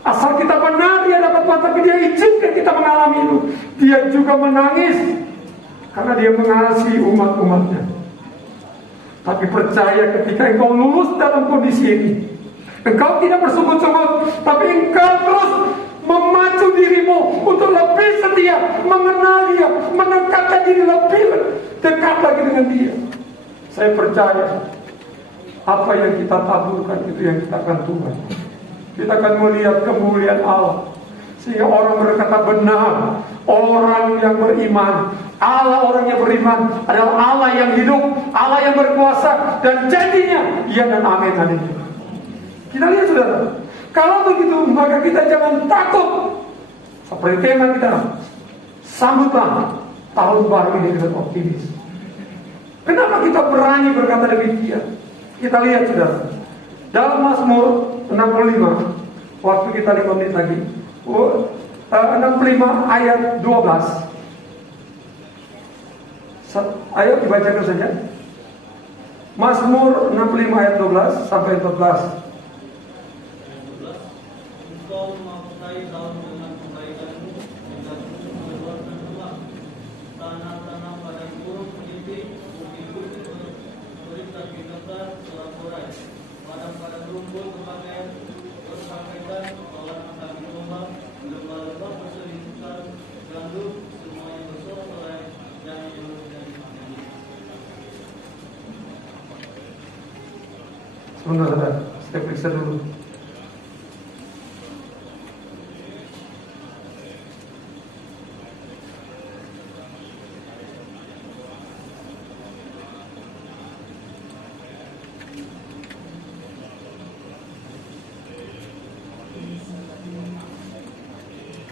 Asal kita benar di hadapan Tuhan, tapi Dia izinkan kita mengalami itu. Dia juga menangis karena Dia mengasihi umat-umatnya. Tapi percaya ketika engkau lulus dalam kondisi ini, engkau tidak bersungut-sungut, tapi engkau terus memacu dirimu untuk lebih setia, mengenal Dia, mendekatkan diri lebih dekat lagi dengan Dia. Saya percaya apa yang kita taburkan itu yang kita akan tuai. Kita akan melihat kemuliaan Allah, sehingga orang berkata benar, orang yang beriman, Allah orang yang beriman adalah Allah yang hidup, Allah yang berkuasa, dan janjinya iya dan amin. Kita lihat saudara, kalau begitu maka kita jangan takut. Seperti tema kita, sambutlah tahun baru ini dengan optimis. Kenapa kita berani berkata demikian? Kita lihat saudara, dalam Mazmur 65, waktu kita 5 menit lagi, 65 ayat 12. Ayo dibacakan saja. Mazmur 65 ayat 12 sampai 14. Engkau mengapai tahun dengan kebaikanmu, hingga mengeluarkan rumah. Tanah-tanah pada gurun menyimpit, bukit-bukit berikat-bikatan sorak-sorai. Padang-padang rumput berpakaian, kawanan kaki domba, lembah-lembah berselimutan, gandum, semua yang bersorak-sorai, dan yang menjadi maknanya. Sebentar, saya periksa dulu.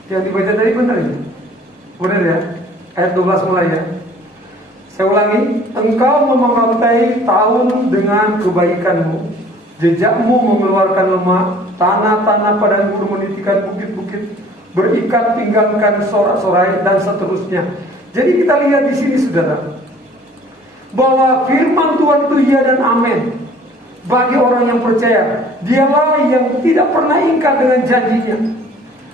Yang dibaca tadi benar ya? Benar ya? Ayat 12 mulai ya. Saya ulangi, engkau memengatai tahun dengan kebaikanmu, jejakmu mengeluarkan lemak, tanah-tanah padang gurun menitikan bukit-bukit, berikat pinggangkan sorak-sorai, dan seterusnya. Jadi kita lihat di sini saudara, bahwa firman Tuhan itu iya dan amin bagi orang yang percaya. Dialah yang tidak pernah ingkar dengan janjinya.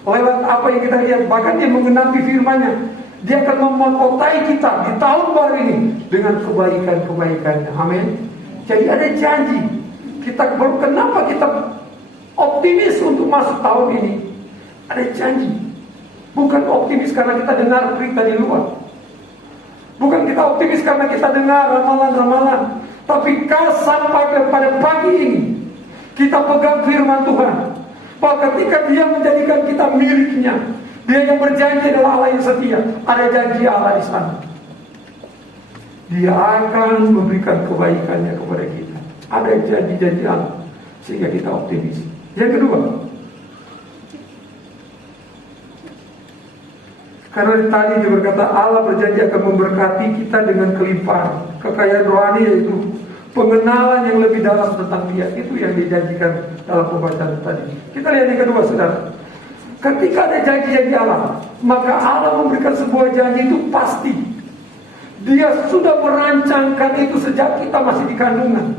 Lewat apa yang kita lihat, bahkan Dia menggenapi firman-Nya. Dia akan memahkotai kita di tahun baru ini dengan kebaikan-kebaikannya. Amin. Jadi ada janji. Kenapa kita optimis untuk masuk tahun ini? Ada janji. Bukan optimis karena kita dengar berita di luar. Bukan kita optimis karena kita dengar ramalan-ramalan. Tapi sampai pada pagi ini kita pegang firman Tuhan, bahwa ketika Dia menjadikan kita miliknya, Dia yang berjanji adalah Allah yang setia. Ada janji Allah di sana. Dia akan memberikan kebaikannya kepada kita. Ada janji-janji Allah, sehingga kita optimis. Yang kedua, karena tadi dia berkata Allah berjanji akan memberkati kita dengan kelimpahan, kekayaan rohani, yaitu pengenalan yang lebih dalam tentang Dia. Itu yang dijanjikan dalam pembacaan tadi. Kita lihat yang kedua saudara. Ketika ada janji-janji Allah, maka Allah memberikan sebuah janji itu pasti. Dia sudah merancangkan itu sejak kita masih di kandungan.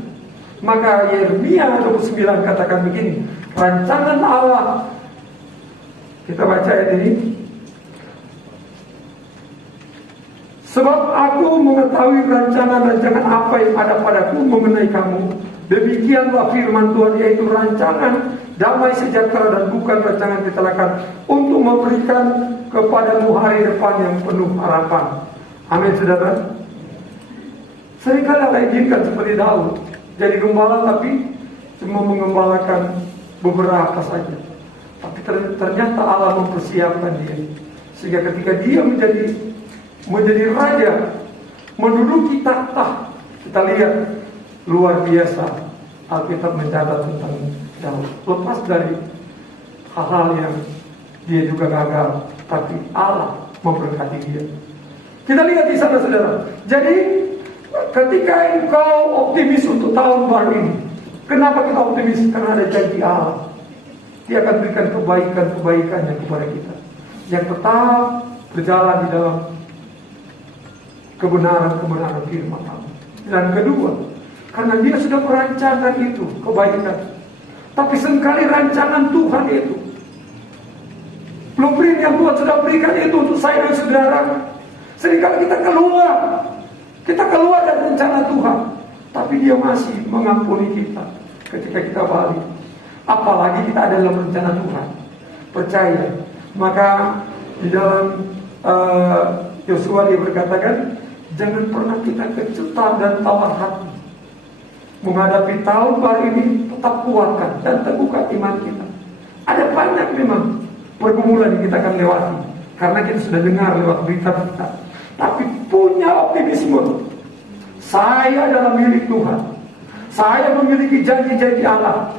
Maka Yeremia 29 katakan begini, rancangan Allah, kita baca ayat ini, Sebab aku mengetahui rancangan-rancangan apa yang ada padaku mengenai kamu. Demikianlah firman Tuhan, yaitu rancangan damai sejahtera dan bukan rancangan kecelakaan, untuk memberikan kepadamu hari depan yang penuh harapan. Amin, saudara. Seringkali Allah izinkan seperti Daud jadi gembala, tapi cuma mengembalakan beberapa saja. Tapi ternyata Allah mempersiapkan dia, sehingga ketika dia menjadi raja, menduduki takhta, kita lihat luar biasa Alkitab mencatat tentang Daud. Lepas dari hal-hal yang dia juga gagal, tapi Allah memberkati dia. Kita lihat di sana, saudara. Jadi ketika engkau optimis untuk tahun baru ini, kenapa kita optimis? Karena ada janji Allah. Dia akan berikan kebaikan-kebaikannya kepada kita, yang tetap berjalan di dalam kebenaran-kebenaran firman Allah. Dan kedua, karena dia sudah merancangkan itu kebaikan. Tapi seringkali rancangan Tuhan itu, blueprint yang Tuhan sudah berikan itu untuk saya dan saudara, seringkali kita keluar dari rencana Tuhan, tapi dia masih mengampuni kita ketika kita balik. Apalagi kita ada dalam rencana Tuhan. Percaya. Maka di dalam Yosua dia berkatakan, jangan pernah kita kejutan dan tawar hati. Menghadapi tahun baru ini, tetap kuatkan dan teguhkan iman kita. Ada banyak memang pergumulan yang kita akan lewati, karena kita sudah dengar lewat berita-berita. Tapi punya optimisme. Saya adalah milik Tuhan. Saya memiliki janji-janji Allah.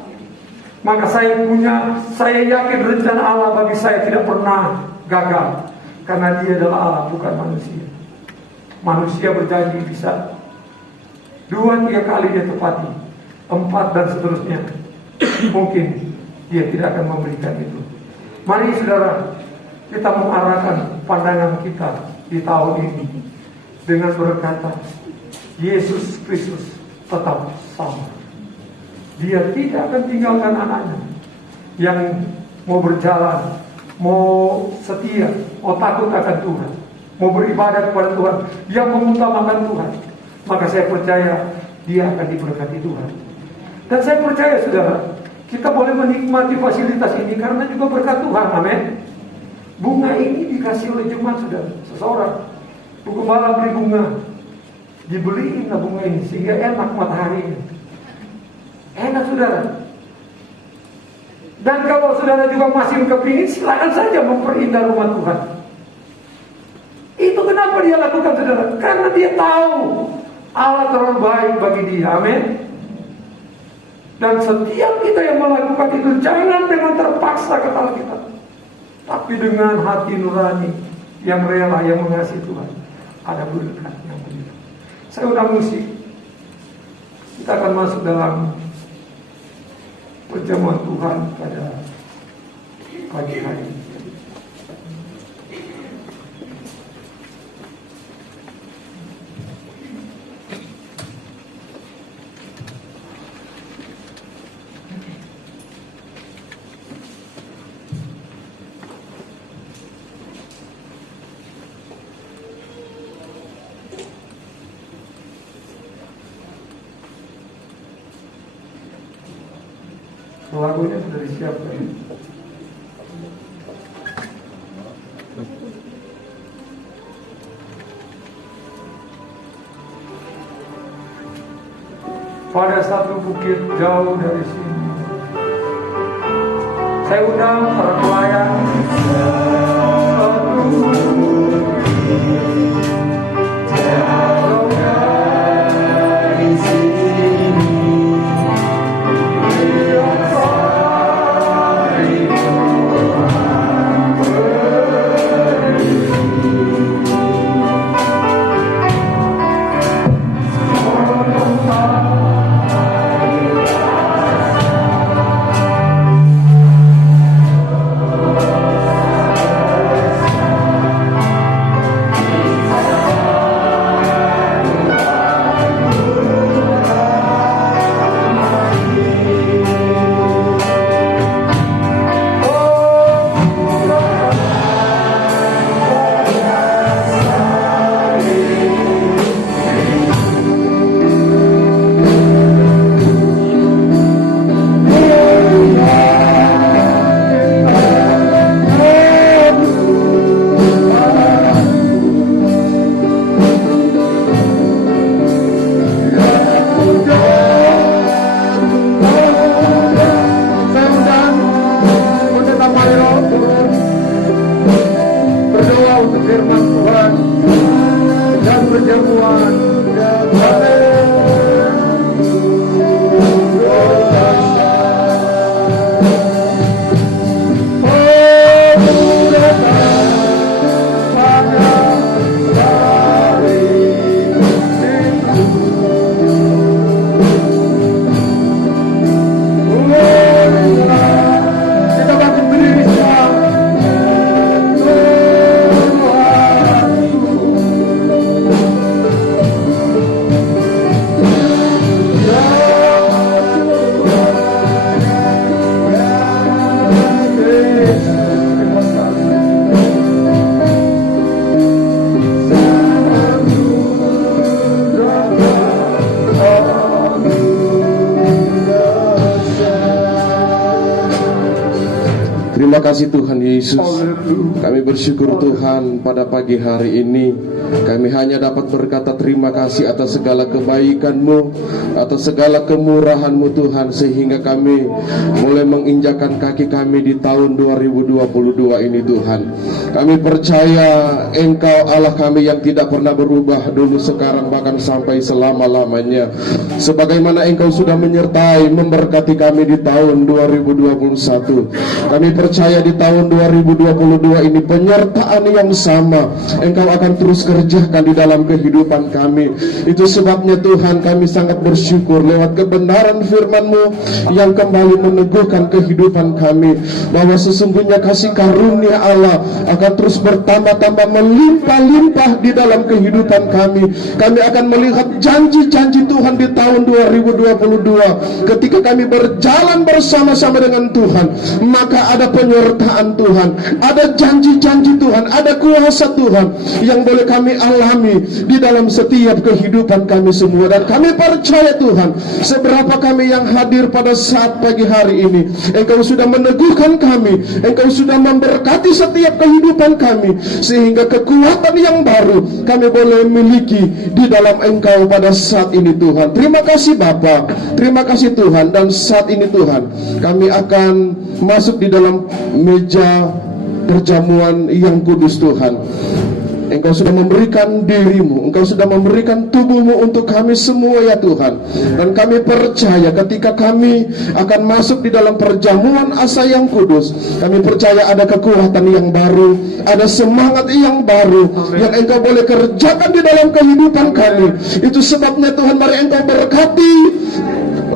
Maka saya yakin rencana Allah bagi saya tidak pernah gagal. Karena dia adalah Allah, bukan manusia. Manusia berjanji bisa 2-3 kali dia tepati, 4 dan seterusnya. Mungkin dia tidak akan memberikan itu. Mari saudara, kita mengarahkan pandangan kita di tahun ini dengan berkata, Yesus Kristus tetap sama. Dia tidak akan tinggalkan anaknya yang mau berjalan, mau setia, mau takut akan Tuhan, mau beribadah kepada Tuhan, yang mengutamakan Tuhan. Maka saya percaya dia akan diberkati Tuhan. Dan saya percaya saudara, kita boleh menikmati fasilitas ini karena juga berkat Tuhan. Amin. Bunga ini dikasih oleh jemaat, saudara. Seseorang Bu Gembala beli bunga, dibeliin lah bunga ini sehingga enak matahari ini. Enak saudara. Dan kalau saudara juga masih kepingin, silakan saja memperindah rumah Tuhan. Itu kenapa dia lakukan, saudara? Karena dia tahu Allah terlalu baik bagi dia. Amin. Dan setiap kita yang melakukan itu, jangan dengan terpaksa kata kita, tapi dengan hati nurani yang rela, yang mengasihi Tuhan. Ada berkat yang begitu. Saya undang musik. Kita akan masuk dalam perjamuan Tuhan pada pagi hari ini. Lagunya sudah disiapkan. Pada satu bukit jauh dari sini, saya undang para pelayan. firman Tuhan dan perjamuan. Amin. Kita bangkit berdiri semua. Terima kasih Tuhan Yesus. Kami bersyukur Tuhan pada pagi hari ini kami hanya dapat berkata terima kasih atas segala kebaikan-Mu, atas segala kemurahan-Mu Tuhan, sehingga kami mulai menginjakkan kaki kami di tahun 2022 ini Tuhan. Kami percaya Engkau Allah kami yang tidak pernah berubah dulu, sekarang, bahkan sampai selama-lamanya. Sebagaimana Engkau sudah menyertai memberkati kami di tahun 2021, kami percaya di tahun 2022 ini penyertaan yang sama Engkau akan terus kerjakan di dalam kehidupan kami. Itu sebabnya Tuhan kami sangat bersyukur lewat kebenaran firman-Mu yang kembali meneguhkan kehidupan kami, bahwa sesungguhnya kasih karunia Allah akan terus bertambah-tambah, melimpah-limpah di dalam kehidupan kami. Kami akan melihat janji-janji Tuhan di tahun 2022 ketika kami berjalan bersama-sama dengan Tuhan. Maka ada penyertaan Tuhan, ada janji-janji Tuhan, ada kuasa Tuhan yang boleh kami alami di dalam setiap kehidupan kami semua. Dan kami percaya Tuhan, seberapa kami yang hadir pada saat pagi hari ini, Engkau sudah meneguhkan kami, Engkau sudah memberkati setiap kehidupan kami, sehingga kekuatan yang baru kami boleh miliki di dalam Engkau pada saat ini Tuhan. Terima kasih Bapa, terima kasih Tuhan. Dan saat ini Tuhan, kami akan masuk di dalam meja perjamuan yang kudus Tuhan. Engkau sudah memberikan dirimu, Engkau sudah memberikan tubuhmu untuk kami semua ya Tuhan. Dan kami percaya ketika kami akan masuk di dalam perjamuan asa yang kudus, kami percaya ada kekuatan yang baru, ada semangat yang baru yang Engkau boleh kerjakan di dalam kehidupan kami. Itu sebabnya Tuhan, mari Engkau berkati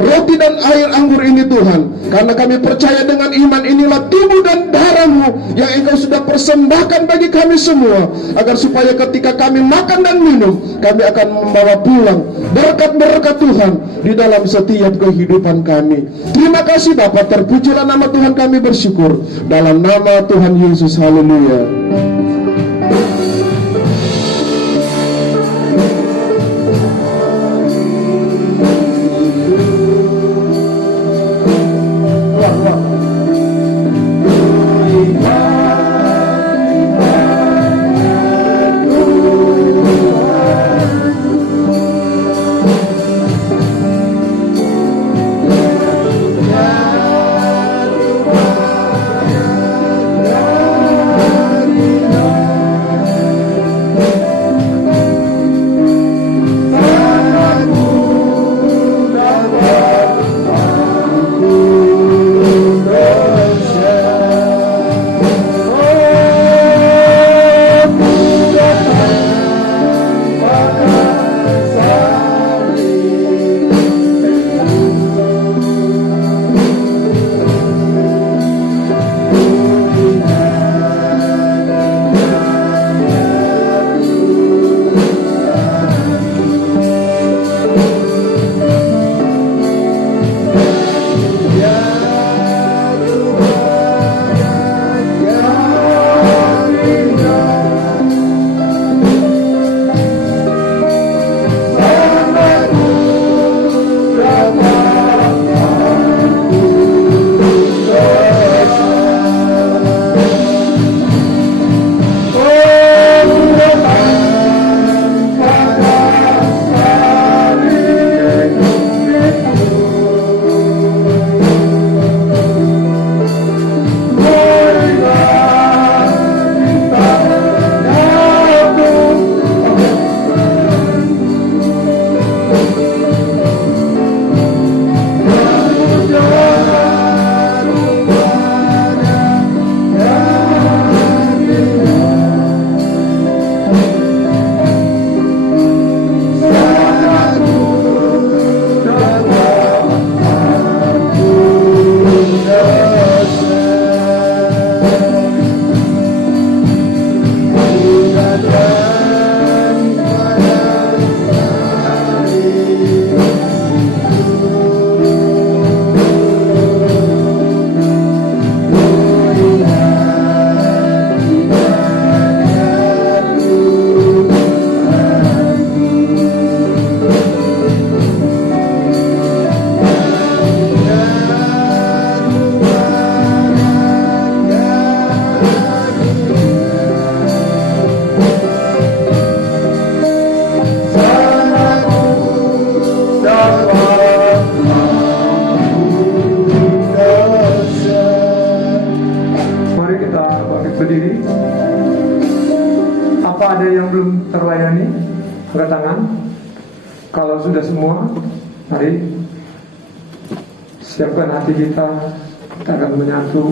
roti dan air anggur ini Tuhan, karena kami percaya dengan iman inilah tubuh dan darah-Mu yang Engkau sudah persembahkan bagi kami semua, agar supaya ketika kami makan dan minum, kami akan membawa pulang berkat-berkat Tuhan di dalam setiap kehidupan kami. Terima kasih Bapa, terpujilah nama Tuhan, kami bersyukur dalam nama Tuhan Yesus. Haleluya. Kita terlayani? Angkat tangan. Kalau sudah semua, mari siapkan hati kita. Kita akan menyatu,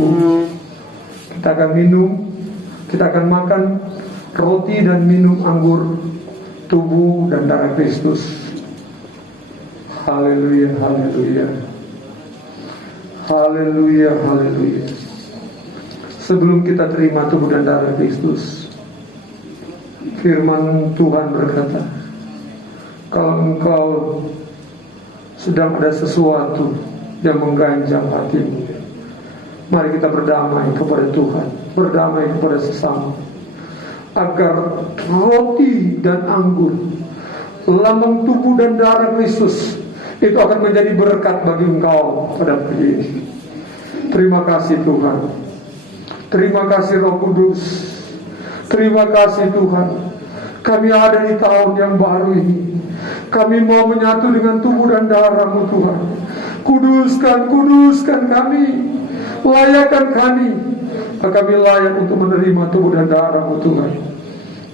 kita akan minum, kita akan makan roti dan minum anggur tubuh dan darah Kristus. Haleluya, haleluya, haleluya, haleluya. Sebelum kita terima tubuh dan darah Kristus, firman Tuhan berkata, kalau engkau sedang ada sesuatu yang mengganjal hatimu, mari kita berdamai kepada Tuhan, berdamai kepada sesama, agar roti dan anggur, lambang tubuh dan darah Kristus, itu akan menjadi berkat bagi engkau pada pagi ini. Terima kasih Tuhan, terima kasih Roh Kudus, terima kasih Tuhan. Kami ada di tahun yang baru ini, kami mau menyatu dengan tubuh dan darah-Mu Tuhan. Kuduskan, kuduskan kami, layakkan kami, kami layak untuk menerima tubuh dan darah-Mu Tuhan.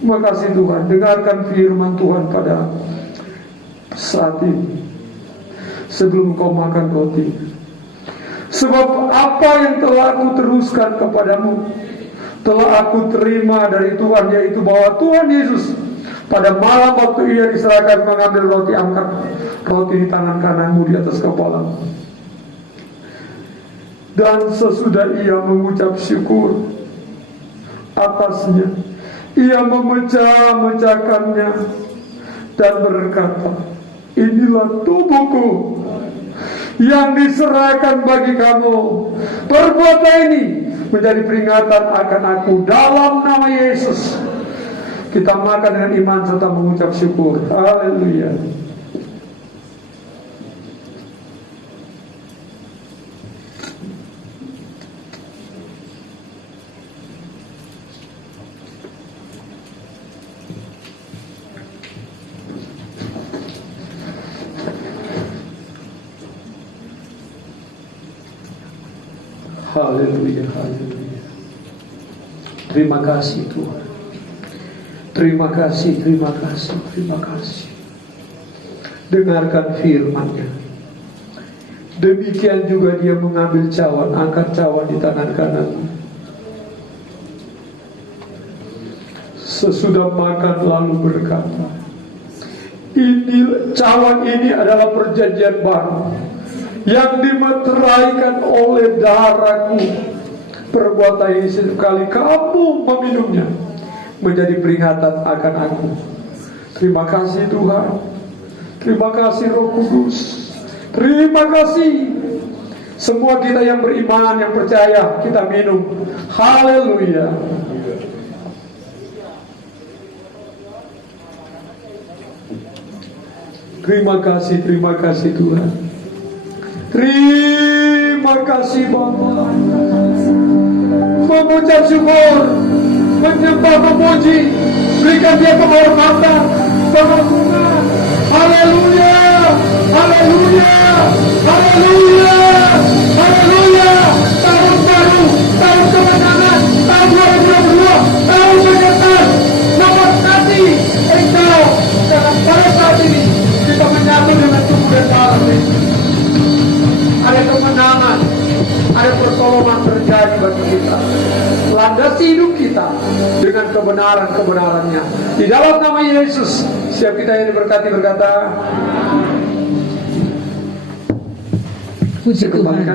Terima kasih Tuhan. Dengarkan firman Tuhan pada saat ini, sebelum kau makan roti. Sebab apa yang telah aku teruskan kepadamu, telah aku terima dari Tuhan, yaitu bahwa Tuhan Yesus pada malam waktu Ia diserahkan mengambil roti, angkat roti di tangan kananmu di atas kepala, dan sesudah Ia mengucap syukur atasnya, Ia memecah-mecahkannya dan berkata, inilah tubuhku yang diserahkan bagi kamu. Perbuatan ini menjadi peringatan akan aku. Dalam nama Yesus kita makan dengan iman serta mengucap syukur. Haleluya. Haleluya, haleluya. Terima kasih Tuhan. Terima kasih, terima kasih, terima kasih. Dengarkan firman-Nya. Demikian juga Dia mengambil cawan, angkat cawan di tangan kanan. Sesudah makan lalu berkata, cawan ini adalah perjanjian baru yang dimeteraikan oleh darahku. Perbuatan ini sekali kamu meminumnya menjadi peringatan akan aku. Terima kasih Tuhan. Terima kasih Roh Kudus. Terima kasih. Semua kita yang beriman, yang percaya, kita minum. Haleluya. Terima kasih Tuhan. Terima kasih Bapa. Mengucap syukur, menyembah, memuji, berikan Dia penghormatan, pengagungan. Haleluya, haleluya, haleluya, haleluya. Tahun baru, tahun kemenangan, tahun 2022, tahun penyertaan. Memberkati engkau dalam pada saat ini kita menyatu dengan tubuh dan darah Kristus. Ada kemenangan, ada pertolongan terjadi bagi kita. Landasi hidup kita dengan kebenaran-kebenarannya. Di dalam nama Yesus, siap kita yang diberkati berkata, puji Tuhan.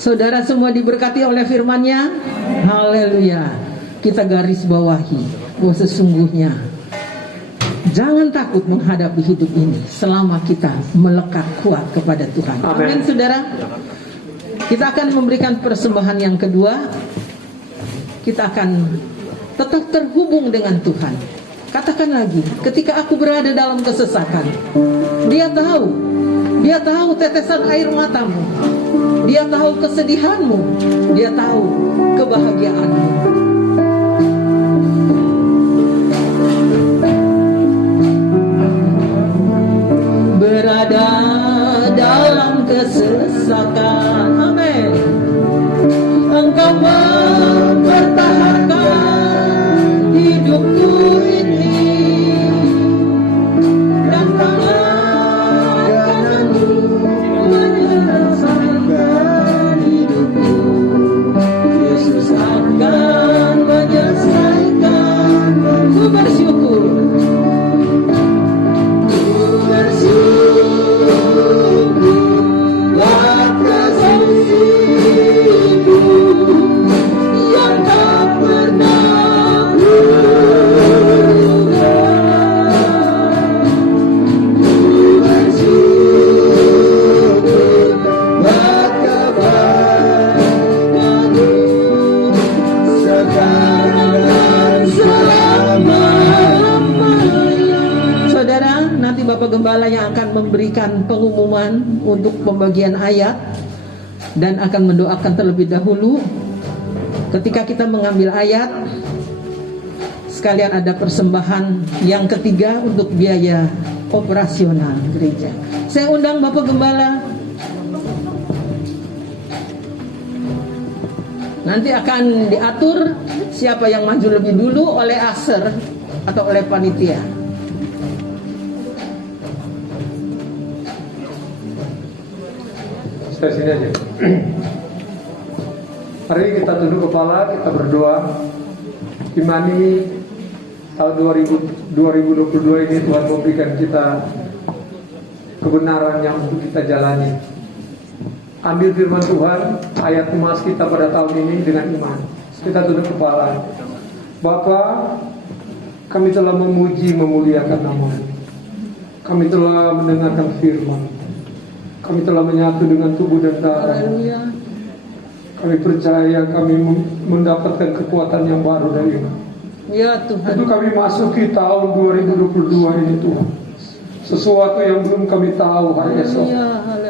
Saudara semua diberkati oleh firman-Nya. Haleluya. Kita garis bawahi bahwa sesungguhnya jangan takut menghadapi hidup ini selama kita melekat kuat kepada Tuhan. Amin, saudara. Kita akan memberikan persembahan yang kedua. Kita akan tetap terhubung dengan Tuhan. Katakan lagi, ketika aku berada dalam kesesakan, Dia tahu tetesan air matamu. Dia tahu kesedihanmu. Dia tahu kebahagiaanmu. Berada dalam kesesakan, amin. Engkau mempertahankan hidupku ini, dan tangan kananmu menyelesaikan hidupku. Yesus akan menyelesaikan. Ku bersyukur. Bapak Gembala yang akan memberikan pengumuman untuk pembagian ayat dan akan mendoakan terlebih dahulu. Ketika kita mengambil ayat, sekalian ada persembahan yang ketiga untuk biaya operasional gereja. Saya undang Bapak Gembala. Nanti akan diatur siapa yang maju lebih dulu oleh aser atau oleh panitia. Saya sini aja. Hari ini kita tunduk kepala, kita berdoa. Imani tahun 2022 ini Tuhan memberikan kita kebenaran yang untuk kita jalani. Ambil firman Tuhan, ayat emas kita pada tahun ini dengan iman. Kita tunduk kepala. Bapa, kami telah memuji, memuliakan nama-Mu. Kami telah mendengarkan firman. Kami telah menyatu dengan tubuh dan darah. Kami percaya kami mendapatkan kekuatan yang baru dari-Mu. Ya Tuhan. Itu kami masuki tahun 2022 ini Tuhan. Sesuatu yang belum kami tahu hari esok.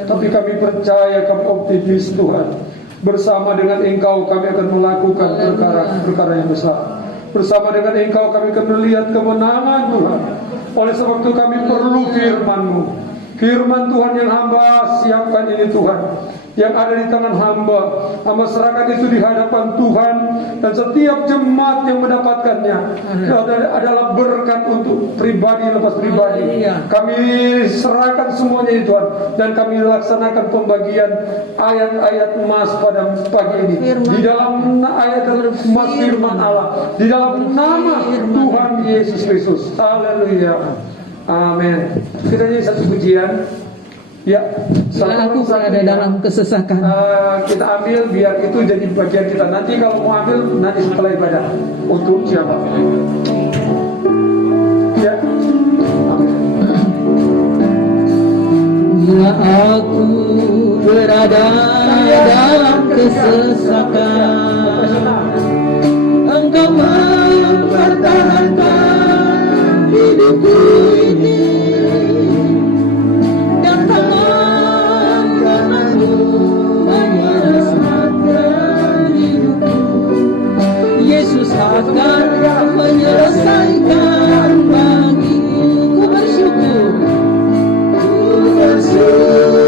Tapi kami percaya, kami optimis Tuhan. Bersama dengan Engkau kami akan melakukan perkara yang besar. Bersama dengan Engkau kami akan melihat kemenangan Tuhan. Oleh sebab itu kami perlu firman-Mu. Firman Tuhan yang hamba siapkan ini Tuhan, yang ada di tangan hamba. Hamba serahkan itu di hadapan Tuhan, dan setiap jemaat yang mendapatkannya adalah berkat untuk pribadi lepas pribadi. Kami serahkan semuanya ini Tuhan, dan kami laksanakan pembagian ayat-ayat emas pada pagi ini di dalam ayat emas firman Allah, di dalam nama Tuhan Yesus Kristus. Haleluya. Amin. Kita nyanyi satu pujian. Ya, Bila aku berada dalam kesesakan. Kita ambil biar itu jadi bagian kita. Nanti kalau mau ambil nanti setelah ibadah. Untuk siapa? Ya. Bila aku berada dalam kesesakan, Engkau mempertahankan hidupku ini, dan tangan kananmu menyelamatkan hidupku. Yesus akan menyelesaikan bagiku. Ku bersyukur, ku bersyukur,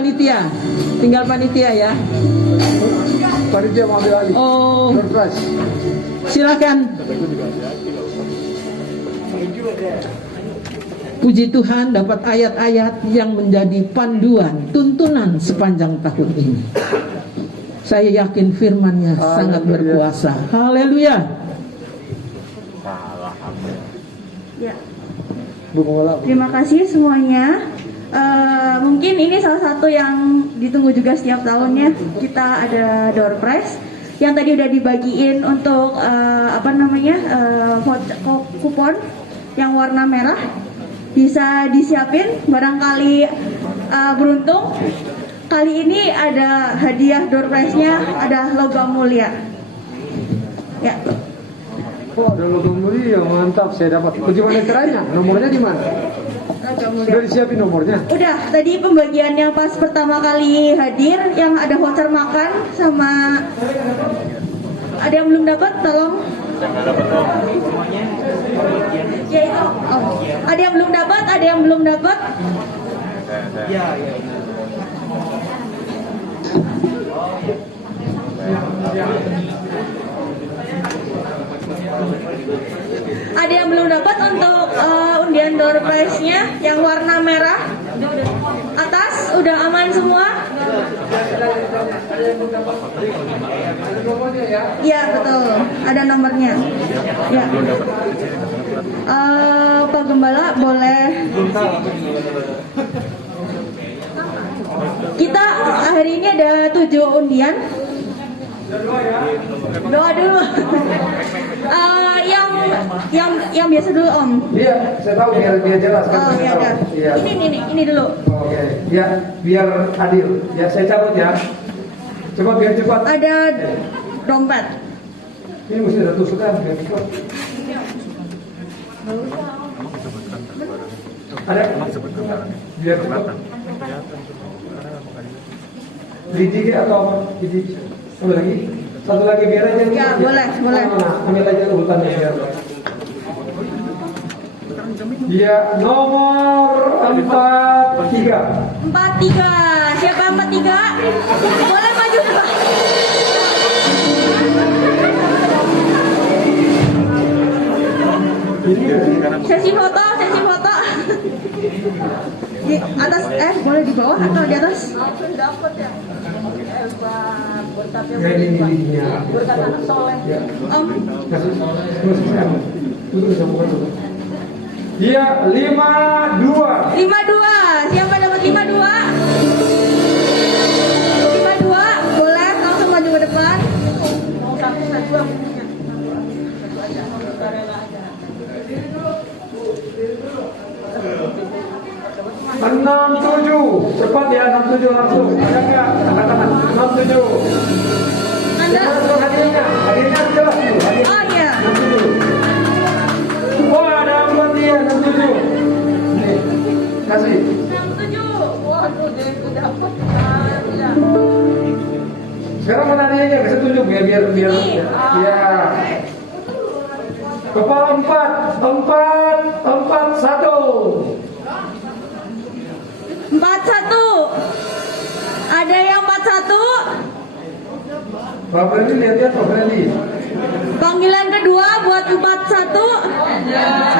panitia. Tinggal panitia ya. Panitia mau ambil alih. Oh, Door prize. silakan. Puji Tuhan dapat ayat-ayat yang menjadi panduan, tuntunan sepanjang tahun ini. Saya yakin firman-Nya sangat berkuasa. Haleluya. Ya. Terima kasih semuanya. Mungkin ini salah satu yang ditunggu juga setiap tahunnya. Kita ada door prize yang tadi udah dibagiin untuk kupon yang warna merah. Bisa disiapin, barangkali beruntung. Kali ini ada hadiah door prize-nya, ada logam mulia. Ya. Oh, ada logam mulia, mantap. Saya dapat. Bagaimana caranya? Nomornya di mana? Sudah disiapin nomornya? Udah, tadi pembagiannya pas pertama kali hadir, yang ada voucher makan sama. Ada yang belum dapat, tolong. Ya itu. Oh. Ada yang belum dapat, ada yang belum dapat. Ada yang belum dapat untuk undian door prize-nya yang warna merah. Atas udah aman semua? Iya betul, ada nomornya. Ya. Pak Gembala boleh. Kita hari ini ada 7 undian. Doa dulu. Yang biasa dulu Om. Iya, saya tahu biar jelas kan. Oh iya dah. Iya. Ini dulu. Oke, ya biar adil. Ya saya cabut ya. Coba biar cepat. Ada dompet. Ini mesti ada tusukan biar cepat. Ada? Biar cepat. Lidi atau apa? Lidi. Satu lagi. Satu lagi biar aja. Ya boleh. Nah, ambil aja urutannya biar. Ya, nomor 43. 43. Siapa 43? Boleh maju depan. Sesi foto. Di atas boleh di bawah atau di atas? Ini lidinya. Om. Iya, 52. 52. Siapa dapat 52? 52. Boleh langsung maju ke depan. 67. Cepat ya, 67 langsung. Ada nggak? Katakan 67. Anda. Hadiahnya jelas dulu. Oh iya. 67. Wah, ada 4 dia 67. Nih, kasih. 67. Waduh, dia itu dapat. Sekarang mana hadiahnya? Kasih tunjuk ya biar. Ya. Kepala 4, 1. 41. Ada yang 41? Pak Freddy lihat Pak Freddy. Panggilan kedua buat 41.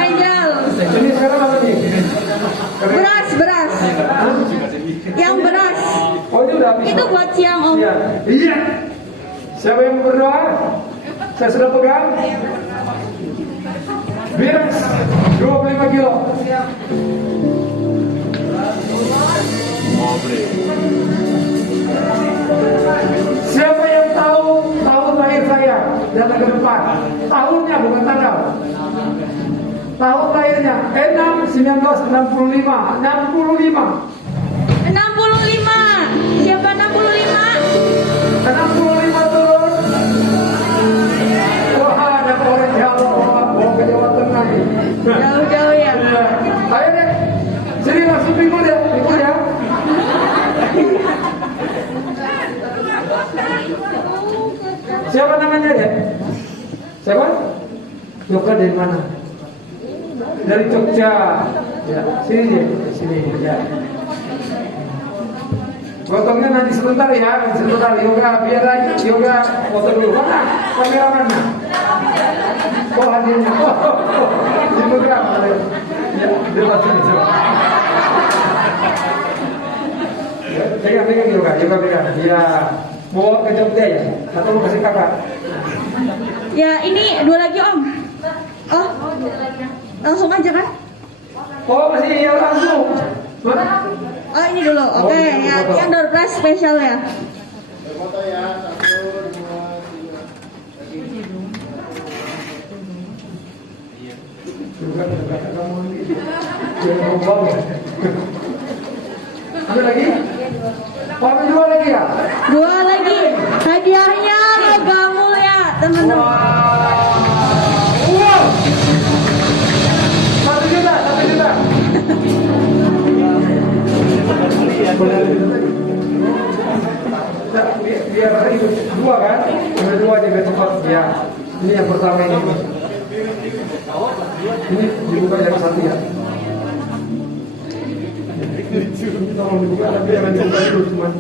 Angel. Ini sekarang apa nih? Beras. Yang beras. Oh ini udah habis. Itu buat siang Om. Iya. Siapa yang berdoa? Saya sudah pegang. Beras 25 kilo. Siapa yang tahu tahun lahir saya data ke depan? Tahunnya bukan tanggal. Tahun lahirnya 6/1965. 65. Siapa 65? 65 turun. Wah, ada orang Jawa mau ke Jawa Tengah nih. Jauh-jauh ya. Ayo deh, sini langsung pikul ya, Siapa namanya deh? Siapa? Jogja dari mana? Dari Jogja. Ya, sini deh, sini ya. Gotongnya nanti sebentar ya, sebentar yoga, biar aja yoga foto dulu. Mana kameramannya? Oh hadirnya, di program. Ya, depan sini. Ya, pegang yoga pegang. Ya, bawa ke Jogja ya, atau mau kasih kakak? Ya, ini 2 lagi Om. Oh, langsung aja kan? Oh masih ya langsung. Oh ini dulu, oke. Ya, yang door prize spesial ya. Foto ya, 1, 2, 3. Ada lagi? Mau 2 lagi ya? 2 lagi. Hadiahnya logam mulia, teman-teman. Wow. 1 juta. Biar 2 kan? Ada 2 aja biar cepat ya. Ini yang pertama ini. Ini dibuka yang 1 ya. Tolong dibuka tapi jangan dibuka dulu cuman.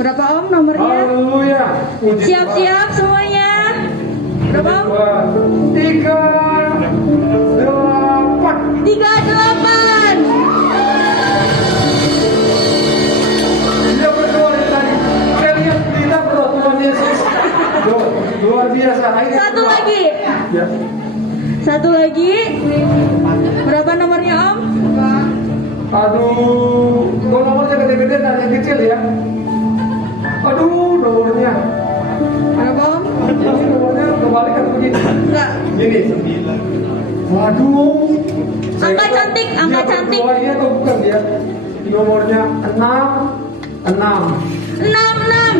Berapa Om nomornya? Haleluya. Siap-siap semuanya. Berapa Om? 2, 3, 8. 38. Dia berdoa dari tadi. Saya lihat kita berdoa Tuhan Yesus. Luar biasa. Akhirnya 1 lagi. Ya. 1 lagi. Berapa nomornya Om? Aduh, kok nomornya gede-gede dan yang kecil ya? Aduh, nomornya. Berapa Om? Ini nomornya kebalik kan begini. Enggak. Gini. Waduh. Angka cantik, angka Dia cantik. berdoa ini atau bukan dia? Nomornya 66. 66.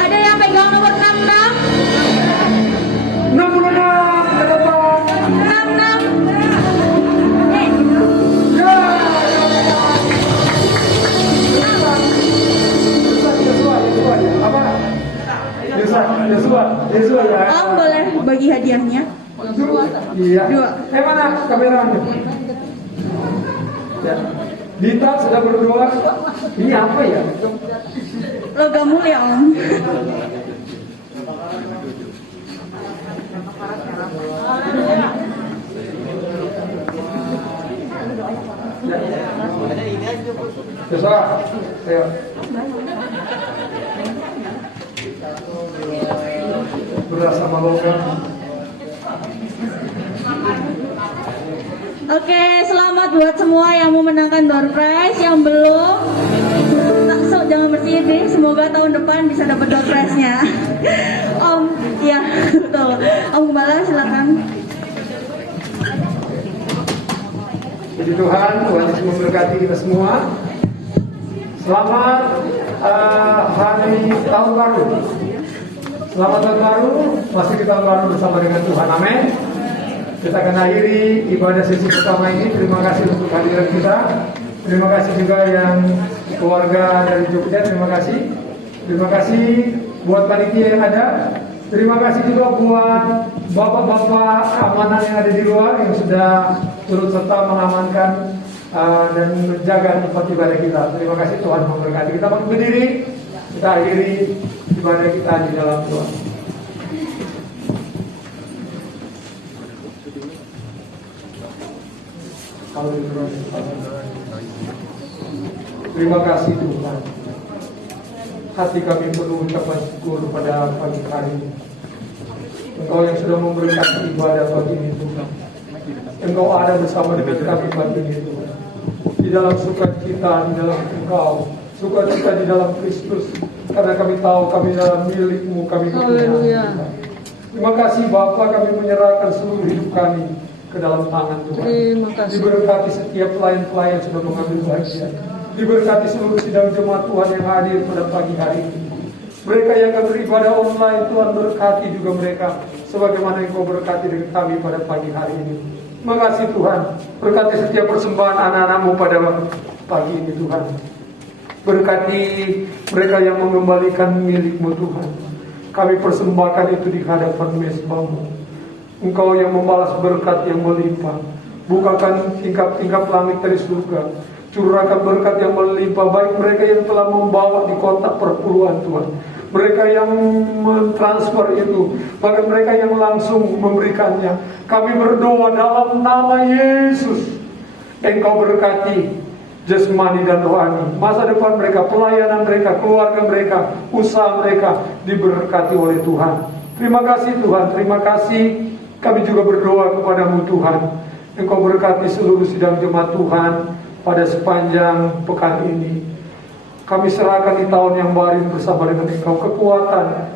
Ada yang pegang nomor 66? 66 ke depan. 66. Ya. Yosua ya. Apa? Yosua ya. Om boleh bagi hadiahnya? Iya. 2. Mana kameranya? Ya. Dita sudah berdoa. Ini apa ya? Logam mulia Om. Yosua, ayo. Beras sama logam. Oke, selamat buat semua yang mau menangkan door prize. Yang belum, jangan bersedih deh. Semoga tahun depan bisa dapat door prize-nya. Om, ya betul. Om Gembala silakan. Jadi Tuhan Yesus memberkati kita semua. Selamat hari tahun baru. Selamat tahun baru. Masih kita tahun baru bersama dengan Tuhan. Amin. Kita akan akhiri ibadah sesi pertama ini. Terima kasih untuk kehadiran kita. Terima kasih juga yang keluarga dari Jogja. Terima kasih. Terima kasih buat panitia yang ada. Terima kasih juga buat bapak-bapak keamanan yang ada di luar yang sudah turut serta mengamankan dan menjaga tempat ibadah kita. Terima kasih, Tuhan memberkati. Kita berdiri, kita akhiri ibadah kita di dalam Tuhan. Terima kasih Tuhan. Hati kami penuh ucapan syukur pada pagi hari ini. Engkau yang sudah memberkati ibadah pagi ini Tuhan. Engkau ada bersama dengan kami pagi ini Tuhan. Di dalam sukacita, di dalam Engkau, sukacita di dalam Kristus. Karena kami tahu kami dalam milik-Mu, kami mempunyai. Terima kasih Bapa, kami menyerahkan seluruh hidup kami ke dalam tangan Tuhan. Diberkati setiap pelayan-pelayan yang sudah mengambil bagian. Diberkati seluruh sidang jemaat Tuhan yang hadir pada pagi hari ini. Mereka yang akan beribadah online, Tuhan berkati juga mereka sebagaimana Engkau berkati dengan kami pada pagi hari ini. Makasih Tuhan, berkati setiap persembahan anak-anak-Mu pada pagi ini Tuhan. Berkati mereka yang mengembalikan milik-Mu Tuhan. Kami persembahkan itu di hadapan mezbah-Mu. Engkau yang membalas berkat yang melimpah. Bukakan tingkap-tingkap langit dari surga. Curahkan berkat yang melimpah, baik mereka yang telah membawa di kotak perpuluhan Tuhan, mereka yang mentransfer itu, bahkan mereka yang langsung memberikannya. Kami berdoa dalam nama Yesus, Engkau berkati jasmani dan rohani, masa depan mereka, pelayanan mereka, keluarga mereka, usaha mereka diberkati oleh Tuhan. Terima kasih Tuhan, terima kasih. Kami juga berdoa kepadamu Tuhan, Engkau berkati seluruh sidang jemaat Tuhan pada sepanjang pekan ini. Kami serahkan di tahun yang baru bersama dengan Engkau kekuatan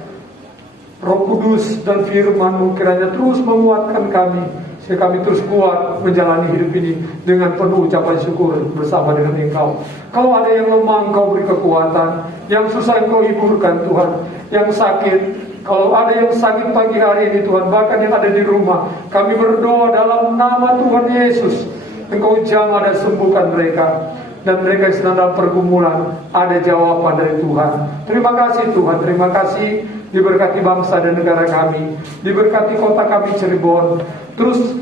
Roh Kudus dan firman-Mu kiranya terus menguatkan kami, sehingga kami terus kuat menjalani hidup ini dengan penuh ucapan syukur bersama dengan Engkau. Kalau ada yang lemah, Engkau beri kekuatan. Yang susah, Engkau hiburkan Tuhan. Yang sakit, kalau ada yang sakit pagi hari ini Tuhan, bahkan yang ada di rumah, kami berdoa dalam nama Tuhan Yesus, Engkau jamah dan sembuhkan mereka. Dan mereka yang sedang dalam pergumulan, ada jawaban dari Tuhan. Terima kasih Tuhan, terima kasih. Diberkati bangsa dan negara kami, diberkati kota kami Cirebon. Terus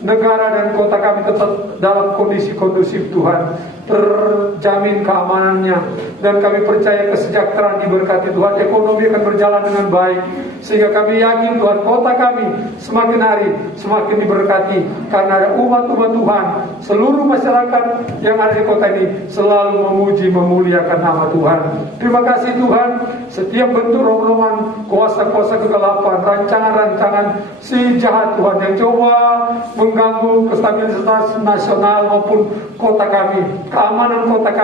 negara dan kota kami tetap dalam kondisi kondusif Tuhan, terjamin keamanannya. Dan kami percaya kesejahteraan diberkati Tuhan, ekonomi akan berjalan dengan baik. Sehingga kami yakin Tuhan, kota kami semakin hari semakin diberkati, karena ada umat-umat Tuhan, seluruh masyarakat yang ada di kota ini selalu memuji memuliakan nama Tuhan. Terima kasih Tuhan. Setiap bentuk rombongan kuasa-kuasa kegelapan, rancangan-rancangan si jahat Tuhan yang coba mengganggu kestabilitas nasional maupun kota kami, keamanan kota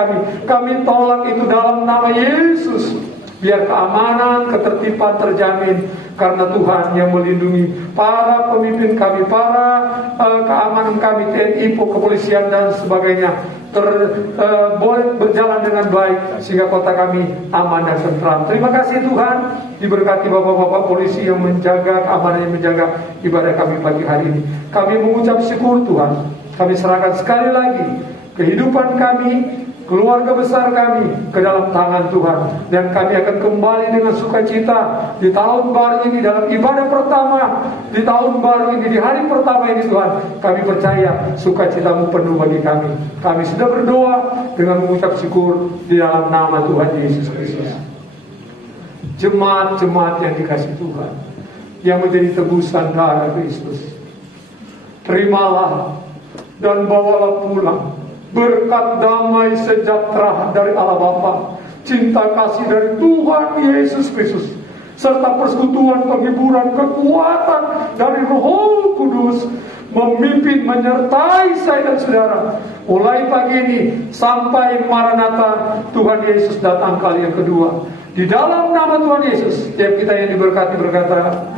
kami tolak itu dalam nama Yesus. Biar keamanan, ketertiban terjamin, karena Tuhan yang melindungi para pemimpin kami, para keamanan kami, TNI, kepolisian dan sebagainya boleh berjalan dengan baik, sehingga kota kami aman dan tentram. Terima kasih Tuhan. Diberkati bapak-bapak polisi yang menjaga keamanan, yang menjaga ibadah kami pagi hari ini. Kami mengucap syukur Tuhan. Kami serahkan sekali lagi kehidupan kami, keluarga besar kami ke dalam tangan Tuhan. Dan kami akan kembali dengan sukacita di tahun baru ini, dalam ibadah pertama di tahun baru ini, di hari pertama ini Tuhan. Kami percaya sukacitamu penuh bagi kami. Kami sudah berdoa dengan mengucap syukur di dalam nama Tuhan Yesus Kristus. Jemaat-jemaat yang dikasih Tuhan, yang menjadi tebusan darah Kristus, terimalah dan bawalah pulang berkat damai sejahtera dari Allah Bapa, cinta kasih dari Tuhan Yesus Kristus, serta persekutuan, penghiburan, kekuatan dari Roh Kudus memimpin, menyertai saya dan saudara mulai pagi ini sampai Maranatha Tuhan Yesus datang kali yang kedua. Di dalam nama Tuhan Yesus, setiap kita yang diberkati berkata,